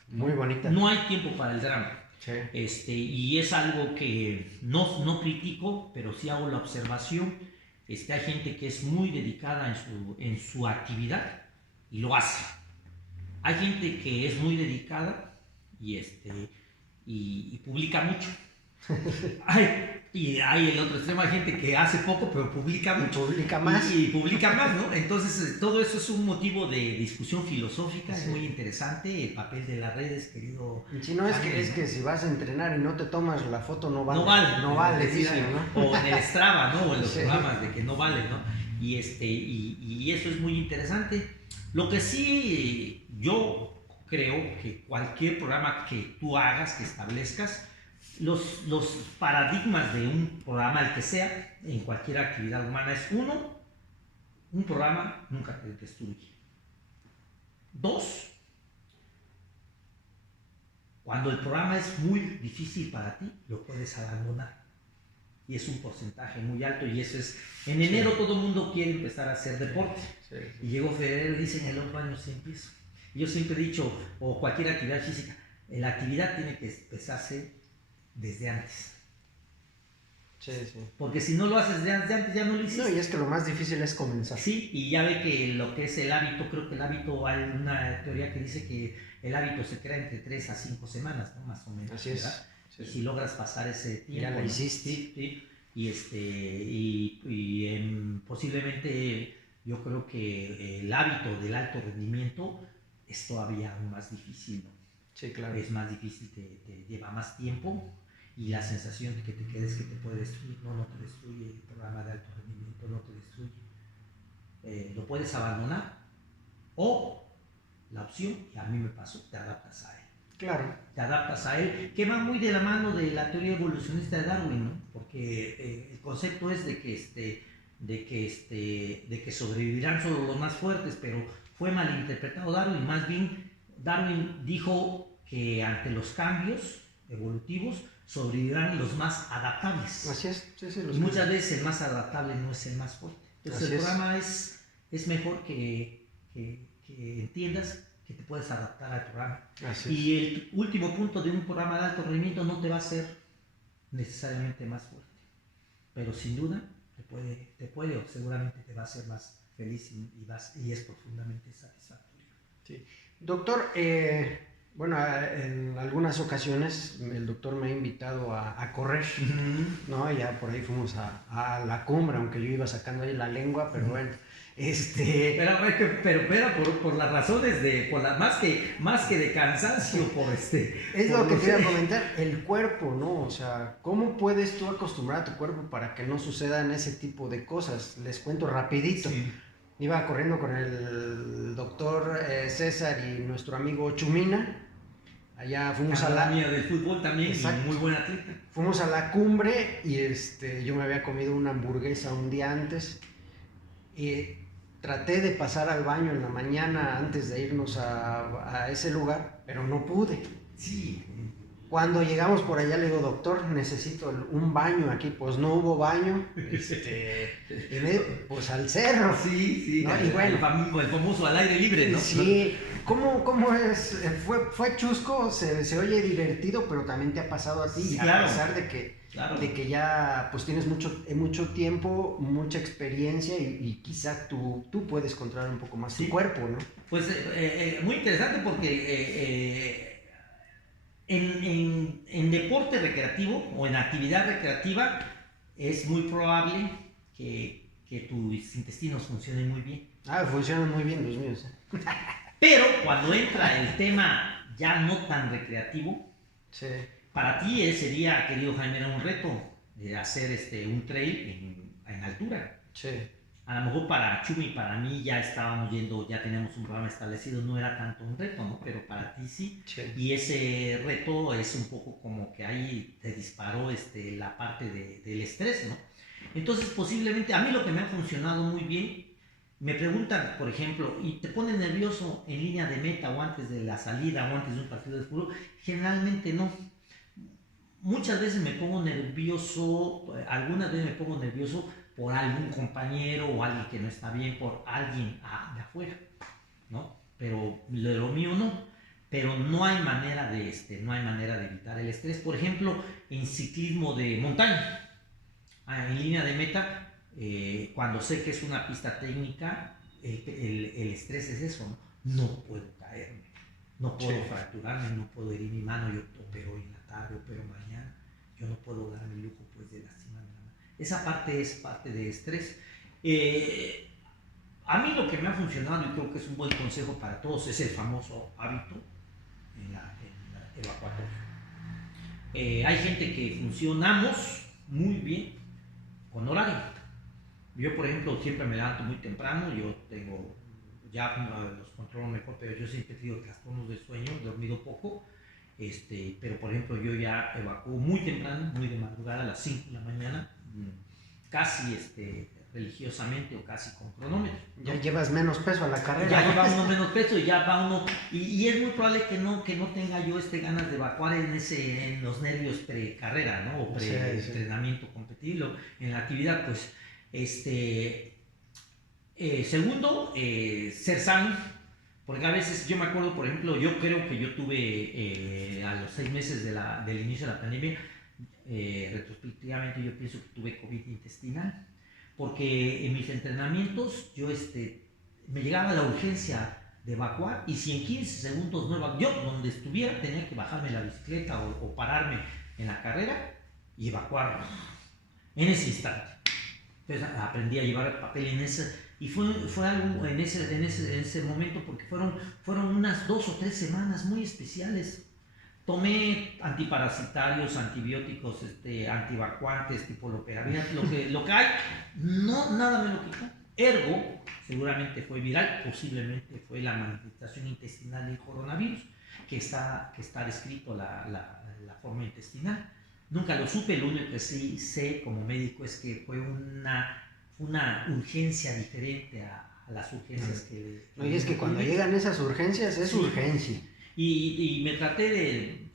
Muy bonita. No hay tiempo para el drama. Sí. Y es algo que no critico, pero sí hago la observación. Hay gente que es muy dedicada en su actividad y lo hace. Hay gente que es muy dedicada y publica mucho. Y hay el otro extremo, hay gente que hace poco pero publica mucho. Publica más. Y publica más, ¿no? Entonces todo eso es un motivo de discusión filosófica, sí. Es muy interesante el papel de las redes, querido. Si no, es que si vas a entrenar y no te tomas la foto, no vale. No vale, dicen, ¿no? O en el Strava, ¿no? O en los programas de que no vale, ¿no? Y eso es muy interesante. Lo que sí yo creo que cualquier programa que tú hagas, que establezcas, los paradigmas de un programa, el que sea, en cualquier actividad humana, es uno, un programa nunca te destruye. 2, cuando el programa es muy difícil para ti, lo puedes abandonar. y es un porcentaje muy alto, y eso es, en enero todo el mundo quiere empezar a hacer deporte, y llegó febrero y dicen el otro año sí empiezo. Y yo siempre he dicho, o cualquier actividad física, la actividad tiene que empezarse desde antes. Sí. Porque si no lo haces desde antes, ya no lo hiciste. No, y es que lo más difícil es comenzar. Sí, y ya ve que lo que es el hábito, creo que el hábito, hay una teoría que dice que el hábito se crea entre 3 a 5 semanas, ¿no? Más o menos. Así es. Sí. Y si logras pasar ese tiempo, ya lo ¿no? hiciste. Sí. Posiblemente yo creo que el hábito del alto rendimiento es todavía aún más difícil, ¿no? Sí, claro. Es más difícil, te lleva más tiempo, y la sensación de que te quedes que te puede destruir. No te destruye el programa de alto rendimiento, no te destruye. Lo puedes abandonar, o la opción, y a mí me pasó, te adaptas a él. Claro. Te adaptas a él, que va muy de la mano de la teoría evolucionista de Darwin, ¿no? Porque el concepto es de que sobrevivirán solo los más fuertes, pero fue malinterpretado Darwin. Más bien, Darwin dijo que ante los cambios evolutivos sobrevivirán los más adaptables. Así es. Sí, y muchas veces el más adaptable no es el más fuerte. Entonces el programa es mejor que entiendas que te puedes adaptar al programa. Y el último punto de un programa de alto rendimiento no te va a hacer necesariamente más fuerte, pero sin duda te puede o seguramente te va a hacer más feliz, y es profundamente satisfactorio. Sí. Doctor, bueno, en algunas ocasiones el doctor me ha invitado a correr, ¿no? Ya por ahí fuimos a la cumbre, aunque yo iba sacando ahí la lengua, pero bueno. Pero por las razones más que de cansancio, es lo que te iba a comentar, el cuerpo, ¿no? O sea, ¿cómo puedes tú acostumbrar a tu cuerpo para que no sucedan ese tipo de cosas? Les cuento rapidito. Sí. Iba corriendo con el doctor César y nuestro amigo Chumina. Allá fuimos a la mía del fútbol también. Exacto. Y muy buen atleta. Fuimos a la cumbre y yo me había comido una hamburguesa un día antes. Y traté de pasar al baño en la mañana antes de irnos a ese lugar, pero no pude. Sí. Cuando llegamos por allá le digo, doctor, necesito un baño aquí. Pues no hubo baño. Pues al cerro. Sí. ¿no? Y bueno, el famoso al aire libre, ¿no? Sí. ¿Cómo es? Fue chusco, se oye divertido, pero también te ha pasado a ti. Sí, claro. A pesar de que ya pues tienes mucho tiempo, mucha experiencia y quizá tú puedes controlar un poco más tu cuerpo, ¿no? Pues muy interesante, porque en deporte recreativo o en actividad recreativa es muy probable que tus intestinos funcionen muy bien. Funcionan muy bien los míos. Pero cuando entra el tema ya no tan recreativo, sí. Para ti sería, querido Jaime, era un reto de hacer un trail en altura. Sí. A lo mejor para Chumi y para mí ya estábamos yendo, ya teníamos un programa establecido, no era tanto un reto, ¿no? Pero para ti sí. Y ese reto es un poco como que ahí te disparó la parte del estrés, ¿no? Entonces posiblemente, a mí lo que me ha funcionado muy bien, me preguntan, por ejemplo, ¿y te pones nervioso en línea de meta o antes de la salida o antes de un partido de fútbol? Generalmente no. Muchas veces me pongo nervioso, algunas veces me pongo nervioso por algún compañero o alguien que no está bien, por alguien de afuera, ¿no? Pero de lo mío no. Pero no hay manera de evitar el estrés. Por ejemplo, en ciclismo de montaña, en línea de meta, cuando sé que es una pista técnica, el estrés es eso, no puedo caerme, no puedo fracturarme, no puedo herir mi mano, yo opero hoy en la tarde, opero mañana, yo no puedo darme el lujo pues de lastimarme la mano. Esa parte es parte de estrés. A mí lo que me ha funcionado, y creo que es un buen consejo para todos, es el famoso hábito en la evacuatoria. Hay gente que funcionamos muy bien con horario. Yo, por ejemplo, siempre me levanto muy temprano, yo tengo, ya los controlo mejor, pero yo siempre he tenido trastornos de sueño, he dormido poco, pero por ejemplo yo ya evacúo muy temprano, muy de madrugada, a las 5 de la mañana, casi religiosamente o casi con cronómetro, ¿no? Ya llevas menos peso a la carrera. Ya lleva uno menos peso y ya va uno, y es muy probable que no tenga yo ganas de evacuar en los nervios pre-carrera, ¿no? O pre-entrenamiento competitivo. En la actividad, pues, segundo, ser sano, porque a veces yo me acuerdo, por ejemplo, yo creo que yo tuve a los 6 meses del inicio de la pandemia, retrospectivamente yo pienso que tuve COVID intestinal, porque en mis entrenamientos yo me llegaba la urgencia de evacuar, y si en 15 segundos no evacuaba, yo donde estuviera tenía que bajarme la bicicleta o pararme en la carrera y evacuar en ese instante. Entonces aprendí a llevar el papel en ese, y fue algo en ese momento, porque fueron unas 2 o 3 semanas muy especiales. Tomé antiparasitarios, antibióticos, antievacuantes, tipo loperamida, lo que hay, nada me lo quitó. Ergo, seguramente fue viral, posiblemente fue la manifestación intestinal del coronavirus, que está descrito la forma intestinal. Nunca lo supe, lo único que sí sé como médico es que fue una urgencia diferente a las urgencias que... No, y es que cuando llegan esas urgencias, es urgencia. Y me traté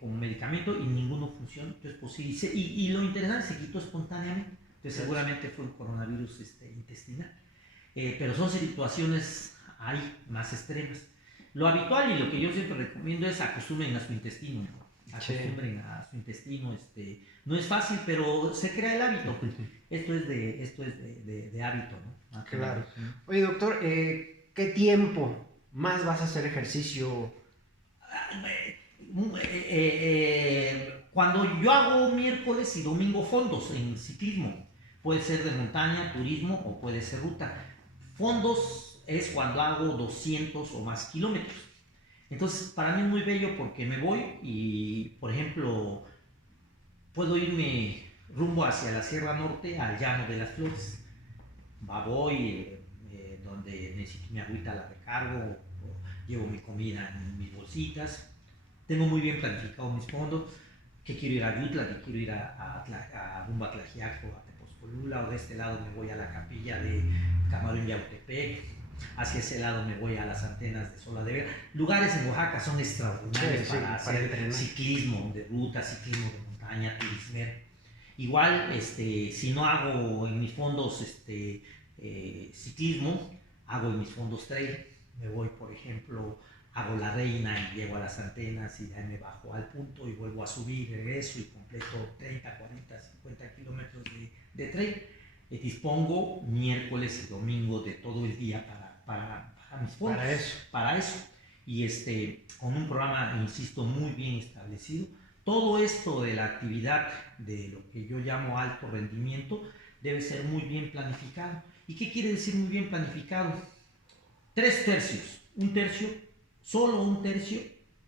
con medicamento y ninguno funcionó. Entonces, pues sí, y lo interesante, se quitó espontáneamente. Entonces, seguramente fue un coronavirus intestinal. Pero son situaciones ahí más extremas. Lo habitual y lo que yo siempre recomiendo es acostumbren a su intestino, ¿no? Acostumbren a su intestino. No es fácil, pero se crea el hábito. Esto es de hábito, ¿no? Claro. Oye, doctor, ¿qué tiempo más vas a hacer ejercicio? Cuando yo hago miércoles y domingo fondos en ciclismo, puede ser de montaña, turismo o puede ser ruta. Fondos es cuando hago 200 o más kilómetros. Entonces, para mí es muy bello porque me voy y, por ejemplo, puedo irme rumbo hacia la Sierra Norte, al Llano de las Flores. Voy donde necesito mi agüita, la recargo, llevo mi comida en mis bolsitas. Tengo muy bien planificado mis fondos, que quiero ir a Yutla, que quiero ir a Rumba Tlaxiaco, a Tepozcolula, o de este lado me voy a la capilla de Camarón Yautepec, hacia ese lado me voy a las antenas de Sola de Vega. Lugares en Oaxaca son extraordinarios para hacer ciclismo de ruta, ciclismo de montaña, turismo. Igual, si no hago en mis fondos ciclismo, hago en mis fondos trail. Me voy, por ejemplo, hago la Reina y llego a las antenas y ya me bajo al punto y vuelvo a subir, regreso y completo 30, 40, 50 kilómetros de trail. Dispongo miércoles y domingo de todo el día para mis fondos. Para eso. Y con un programa, insisto, muy bien establecido. Todo esto de la actividad de lo que yo llamo alto rendimiento debe ser muy bien planificado. ¿Y qué quiere decir muy bien planificado? 3 tercios. Solo un tercio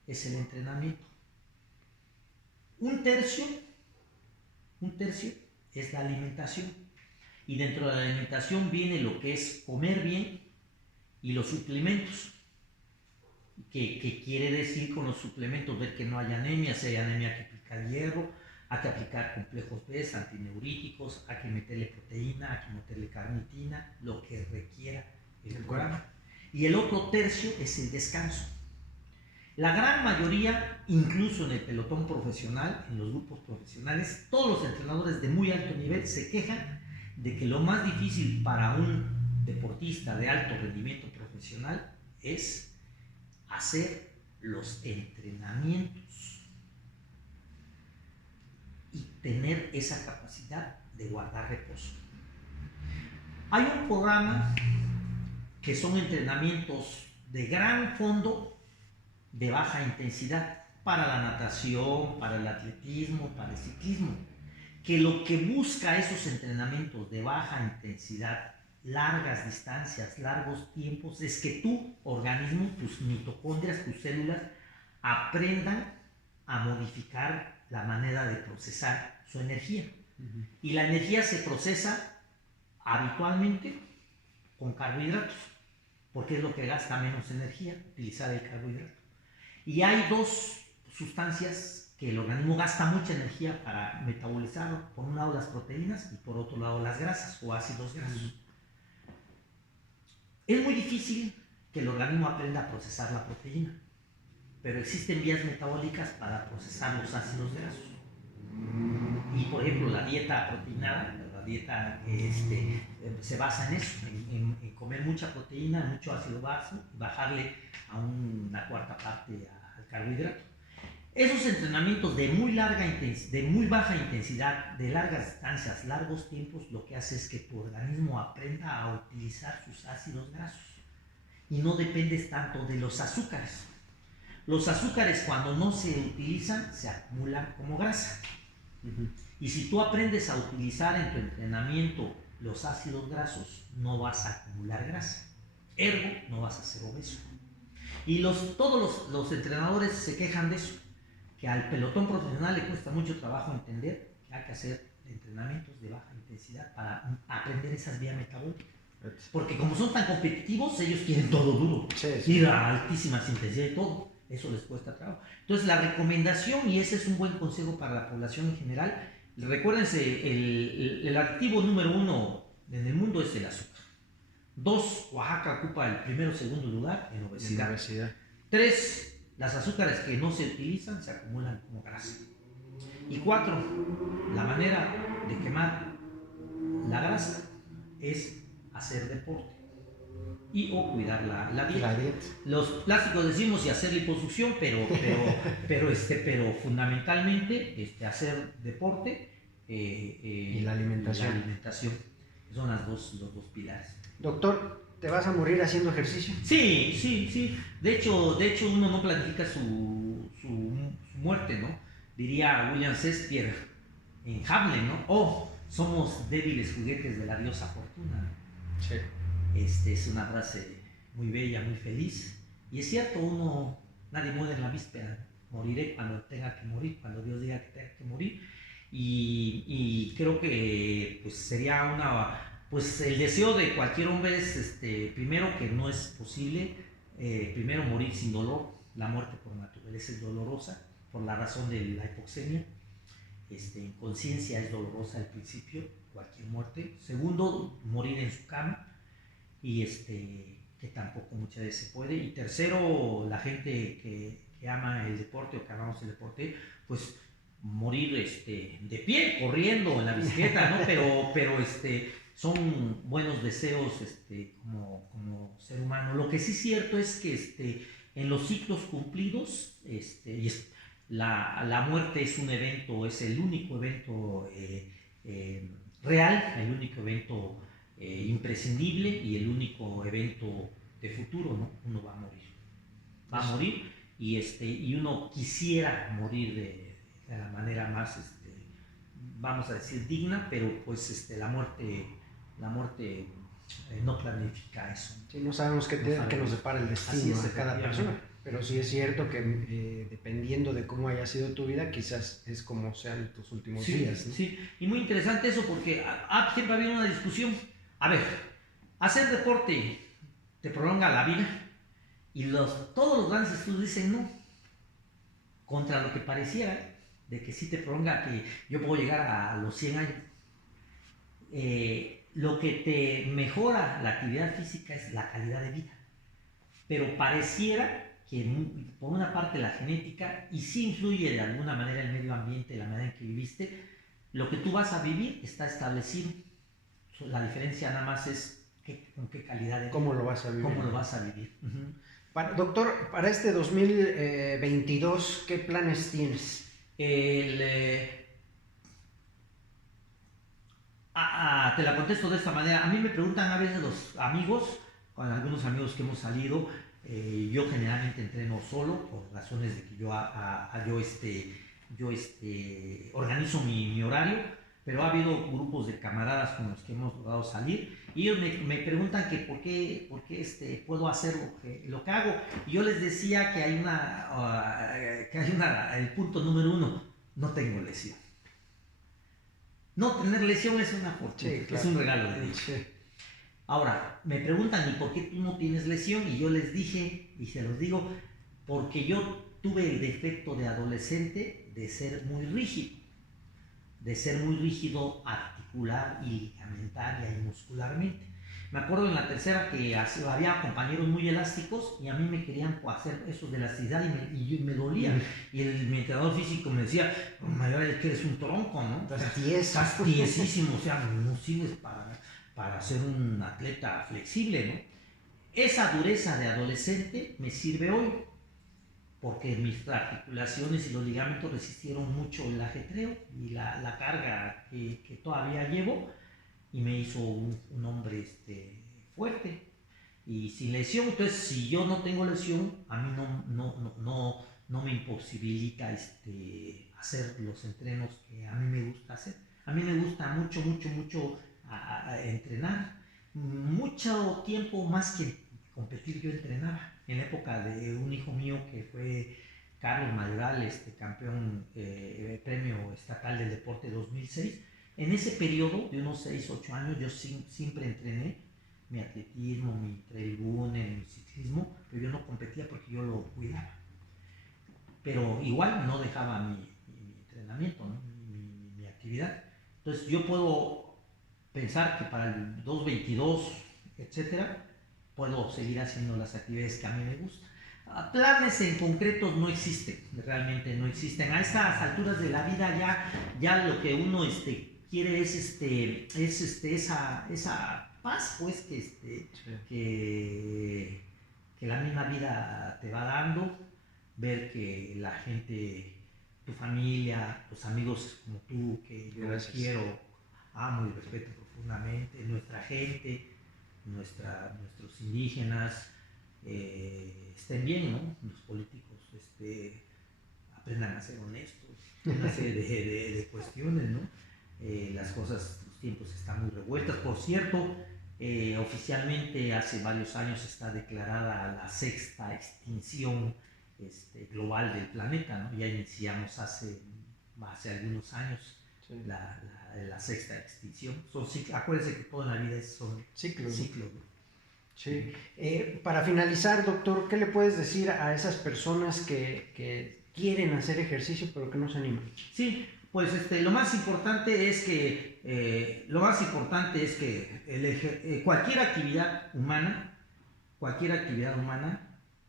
es el entrenamiento. Un tercio es la alimentación. Y dentro de la alimentación viene lo que es comer bien y los suplementos. ¿Qué quiere decir con los suplementos? Ver que no haya anemia. Si hay anemia, hay que aplicar hierro, hay que aplicar complejos B, antineuríticos, hay que meterle proteína, hay que meterle carnitina, lo que requiera el programa. Y el otro tercio es el descanso. La gran mayoría, incluso en el pelotón profesional, en los grupos profesionales, todos los entrenadores de muy alto nivel se quejan de que lo más difícil para un deportista de alto rendimiento profesional es hacer los entrenamientos y tener esa capacidad de guardar reposo. Hay un programa que son entrenamientos de gran fondo, de baja intensidad, para la natación, para el atletismo, para el ciclismo, que lo que busca esos entrenamientos de baja intensidad, largas distancias, largos tiempos, es que tu organismo, tus mitocondrias, tus células, aprendan a modificar la manera de procesar su energía. Y la energía se procesa habitualmente con carbohidratos, porque es lo que gasta menos energía, utilizar el carbohidrato. Y hay 2 sustancias que el organismo gasta mucha energía para metabolizar, por un lado las proteínas y por otro lado las grasas o ácidos grasos. Es muy difícil que el organismo aprenda a procesar la proteína, pero existen vías metabólicas para procesar los ácidos grasos. Y por ejemplo, la dieta proteinada, la dieta se basa en eso, en comer mucha proteína, mucho ácido graso y bajarle a una cuarta parte al carbohidrato. Esos entrenamientos de muy baja intensidad, de largas distancias, largos tiempos, lo que hace es que tu organismo aprenda a utilizar sus ácidos grasos y no dependes tanto de los azúcares. Los azúcares, cuando no se utilizan, se acumulan como grasa. Y si tú aprendes a utilizar en tu entrenamiento los ácidos grasos, no vas a acumular grasa. Ergo, no vas a ser obeso. Y todos los entrenadores se quejan de eso, que al pelotón profesional le cuesta mucho trabajo entender que hay que hacer entrenamientos de baja intensidad para aprender esas vías metabólicas. Porque como son tan competitivos, ellos quieren todo duro, ir a altísimas intensidades y todo. Eso les cuesta trabajo. Entonces la recomendación, y ese es un buen consejo para la población en general, recuérdense, el activo número 1 en el mundo es el azúcar. 2, Oaxaca ocupa el primero o segundo lugar en obesidad. 3, las azúcares que no se utilizan se acumulan como grasa. Y 4, la manera de quemar la grasa es hacer deporte o cuidar la dieta. Los plásticos decimos y hacer liposucción, pero fundamentalmente hacer deporte y la alimentación. Son los dos pilares. Doctor, ¿te vas a morir haciendo ejercicio? Sí. De hecho uno no planifica su muerte, ¿no? Diría William Shakespeare en Hamlet, ¿no? Somos débiles juguetes de la diosa Fortuna, ¿no? Sí. Es una frase muy bella, muy feliz. Y es cierto, nadie muere en la víspera. Moriré cuando tenga que morir, cuando Dios diga que tenga que morir. Y creo que pues sería el deseo de cualquier hombre es, primero, que no es posible, primero morir sin dolor. La muerte por naturaleza es dolorosa, por la razón de la hipoxemia. En conciencia es dolorosa al principio, cualquier muerte. Segundo, morir en su cama, y que tampoco muchas veces se puede. Y tercero, la gente que ama el deporte o que amamos el deporte, pues morir de pie, corriendo en la bicicleta, ¿no? Pero son buenos deseos como ser humano. Lo que sí es cierto es que en los ciclos cumplidos, la muerte es un evento, es el único evento real, el único evento imprescindible y el único evento de futuro, ¿no? Uno va a morir y uno quisiera morir de la manera más, vamos a decir, digna, pero pues la muerte no planifica eso. Sí, no sabemos qué nos depara el destino a cada persona, pero sí es cierto que dependiendo de cómo haya sido tu vida, quizás es como sean tus últimos días, ¿no? Sí, y muy interesante eso porque siempre ha habido una discusión. A ver, hacer deporte te prolonga la vida y todos los grandes estudios dicen no, contra lo que pareciera, de que sí te prolonga, que yo puedo llegar a los 100 años. Lo que te mejora la actividad física es la calidad de vida, pero pareciera que por una parte la genética, y sí influye de alguna manera el medio ambiente, la manera en que viviste, lo que tú vas a vivir está establecido. La diferencia nada más es con qué calidad de vida. ¿Cómo lo vas a vivir? Uh-huh. Doctor, para este 2022, ¿qué planes tienes? Te la contesto de esta manera. A mí me preguntan a veces los amigos, con algunos amigos que hemos salido, yo generalmente entreno solo por razones de que yo organizo mi horario. Pero ha habido grupos de camaradas con los que hemos logrado salir y ellos me preguntan que por qué puedo hacer lo que hago. Y yo les decía que el punto número 1, no tengo lesión. No tener lesión es una fortuna, sí, claro. Es un regalo de Dios. Sí. Ahora, me preguntan, ¿y por qué tú no tienes lesión? Y yo les dije, y se los digo, porque yo tuve el defecto de adolescente de ser muy rígido articular y ligamentaria y muscularmente. Me acuerdo en la tercera que había compañeros muy elásticos y a mí me querían hacer eso de elasticidad y me dolía. Y mi entrenador físico me decía, mayor es que eres un tronco, ¿no? Estás tiesísimo, o sea, no sirves para ser un atleta flexible, ¿no? Esa dureza de adolescente me sirve hoy, porque mis articulaciones y los ligamentos resistieron mucho el ajetreo y la carga que todavía llevo, y me hizo un hombre fuerte y sin lesión. Entonces, si yo no tengo lesión, a mí no me imposibilita hacer los entrenos que a mí me gusta hacer. A mí me gusta mucho entrenar, mucho tiempo más que competir. Yo entrenaba en la época de un hijo mío que fue Carlos Mayoral, campeón premio estatal del deporte 2006. En ese periodo de unos 6, 8 años yo siempre entrené mi atletismo, mi trail running, mi ciclismo, pero yo no competía porque yo lo cuidaba. Pero igual no dejaba mi entrenamiento, ¿no? mi actividad. Entonces yo puedo pensar que para el 2022, etcétera, puedo seguir haciendo las actividades que a mí me gustan. Planes en concreto no existen, realmente no existen. A estas alturas de la vida ya lo que uno quiere es esa paz, pues, que la misma vida te va dando, ver que la gente, tu familia, los amigos como tú, que yo quiero, amo y respeto profundamente, nuestra gente, nuestros indígenas, estén bien, ¿no? Los políticos aprendan a ser honestos, una serie de cuestiones, ¿no? Las cosas, los tiempos están muy revueltas. Por cierto, oficialmente hace varios años está declarada la sexta extinción global del planeta, ¿no? Ya iniciamos hace algunos años la sexta extinción. Acuérdense que toda la vida son ciclos, ¿no? Sí. Para finalizar, doctor, ¿qué le puedes decir a esas personas que quieren hacer ejercicio pero que no se animan? Sí, pues lo más importante es que cualquier actividad humana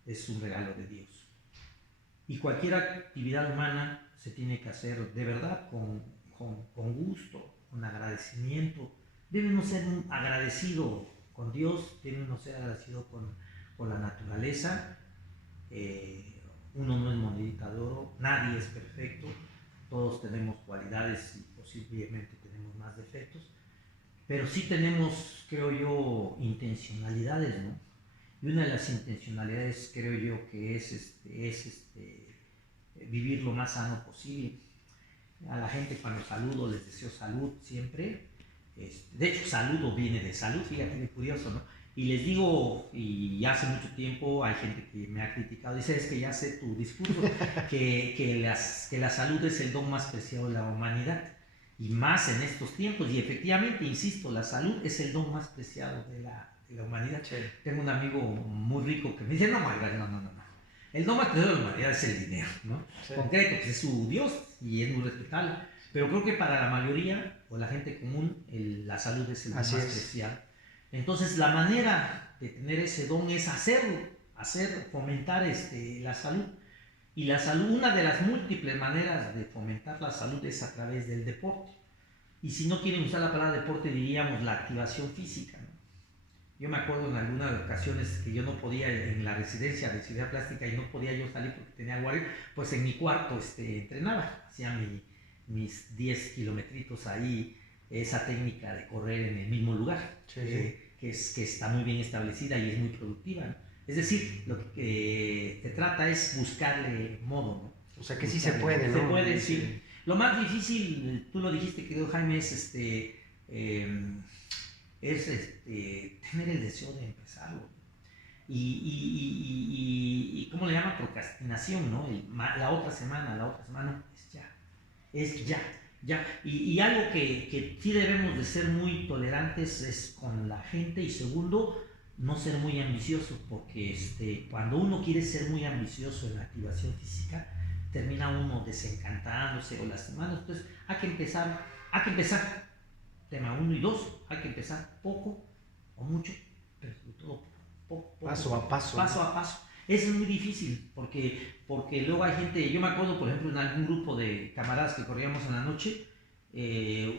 es un regalo de Dios. Y cualquier actividad humana se tiene que hacer de verdad con gusto, con agradecimiento. Debe uno ser agradecido con Dios, debe uno ser agradecido con la naturaleza. Uno no es monedita de oro, nadie es perfecto, todos tenemos cualidades y posiblemente tenemos más defectos, pero sí tenemos, creo yo, intencionalidades, ¿no? Y una de las intencionalidades, creo yo, que es vivir lo más sano posible. A la gente cuando saludo les deseo salud siempre. De hecho, saludo viene de salud, fíjate, qué curioso, ¿no? Y les digo, y hace mucho tiempo hay gente que me ha criticado, dice, es que ya sé tu discurso, que la salud es el don más preciado de la humanidad, y más en estos tiempos, y efectivamente, insisto, la salud es el don más preciado de la humanidad. Sí. Tengo un amigo muy rico que me dice, no, el don más preciado de la humanidad es el dinero, ¿no? Sí. Concreto, pues es su Dios, y es muy respetable, pero creo que para la mayoría, o la gente común, la salud es el don más preciado. Entonces la manera de tener ese don es fomentar la salud. Y la salud, una de las múltiples maneras de fomentar la salud es a través del deporte. Y si no quieren usar la palabra deporte, diríamos la activación física, ¿no? Yo me acuerdo en algunas ocasiones que yo no podía, en la residencia de cirugía plástica, y no podía yo salir porque tenía guardia, pues en mi cuarto entrenaba, hacía mis 10 kilometritos ahí, esa técnica de correr en el mismo lugar, sí. Que está muy bien establecida y es muy productiva, ¿no? Es decir, lo que te trata es buscarle modo, ¿no? O sea que sí se puede, ¿no? Se puede, sí. Lo más difícil, tú lo dijiste, querido Jaime, es tener el deseo de empezarlo. Y ¿cómo le llama? Procrastinación, ¿no? La otra semana, es ya. Y algo que sí debemos de ser muy tolerantes es con la gente, y segundo, no ser muy ambicioso, porque cuando uno quiere ser muy ambicioso en la activación física, termina uno desencantándose o lastimando. Entonces hay que empezar. Tema 1 y 2, hay que empezar poco o mucho, pero sobre todo poco, paso a paso. Paso a paso. Eso es muy difícil porque luego hay gente, yo me acuerdo por ejemplo en algún grupo de camaradas que corríamos en la noche,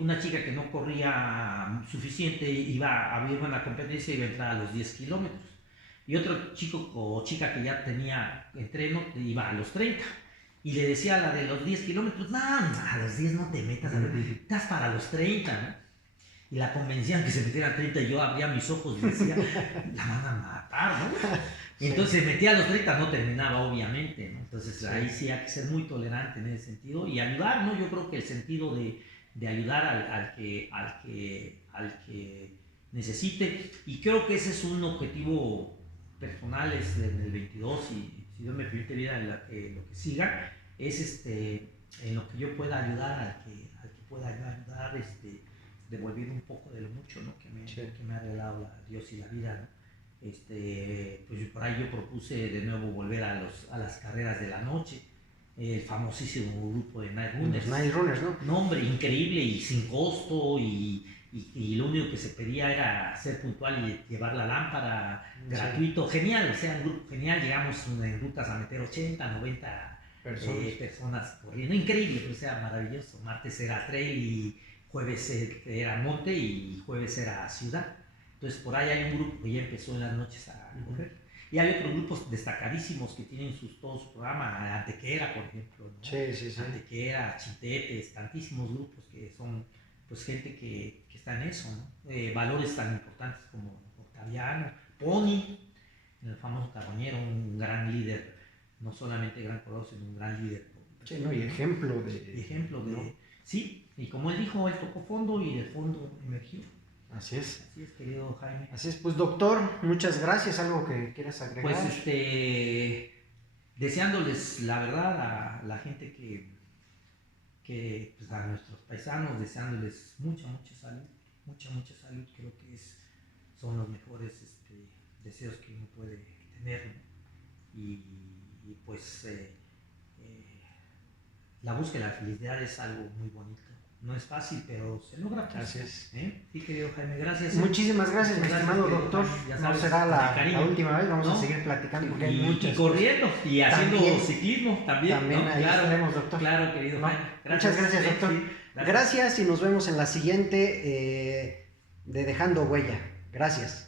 una chica que no corría suficiente había una competencia y iba a entrar a los 10 kilómetros. Y otro chico o chica que ya tenía entreno iba a los 30. Y le decía a la de los 10 kilómetros, no, a los 10 no te metas, estás para los 30, ¿no? Y la convencían que se metiera a 30 y yo abría mis ojos y decía, la van a matar, ¿no? Y entonces se metía a los 30, no terminaba obviamente, ¿no? Entonces ahí sí hay que ser muy tolerante en ese sentido y ayudar, ¿no? Yo creo que el sentido de ayudar al que necesite, y creo que ese es un objetivo personal en el 22 y si Dios me permite vida en lo que siga, es en lo que yo pueda ayudar al que pueda ayudar, devolviendo un poco de lo mucho, ¿no? que me ha regalado Dios y la vida, ¿no? Pues por ahí yo propuse de nuevo volver a las carreras de la noche, el famosísimo grupo de Night Runners. Los Night Runners, ¿no? Nombre increíble y sin costo y lo único que se pedía era ser puntual y llevar la lámpara, gratuito, genial, o sea, un grupo genial, llegamos en rutas a meter 80, 90 personas corriendo, increíble, o sea, maravilloso. Martes era trail y jueves era monte y jueves era ciudad. Entonces por ahí hay un grupo que ya empezó en las noches a correr. Y hay otros grupos destacadísimos que tienen todos sus programas, Antequera, por ejemplo, ¿no? Sí. Antequera, Chintepes, tantísimos grupos que son pues gente que está en eso, ¿no? Valores tan importantes como Octaviano, Pony, el famoso carroñero, un gran líder, no solamente gran corredor, sino un gran líder. Sí, ¿no? Y ejemplo de... ¿no? Sí, y como él dijo, él tocó fondo y del fondo emergió. Así es. Así es, querido Jaime. Así es, pues doctor, muchas gracias. ¿Algo que quieras agregar? Pues deseándoles la verdad a la gente que pues a nuestros paisanos, deseándoles mucha salud, mucha salud, creo que son los mejores deseos que uno puede tener, ¿no? Y pues la búsqueda de la felicidad es algo muy bonito. No es fácil, pero se logra. Pues. Así es. Sí, querido Jaime, gracias. Muchísimas gracias, mi estimado doctor. No será la última vez, vamos a seguir platicando porque hay muchas. Y corriendo y haciendo ciclismo también. ¿no? Ahí estaremos, doctor. Claro, querido Jaime. Muchas gracias, doctor. Sí, gracias y nos vemos en la siguiente de Dejando Huella. Gracias.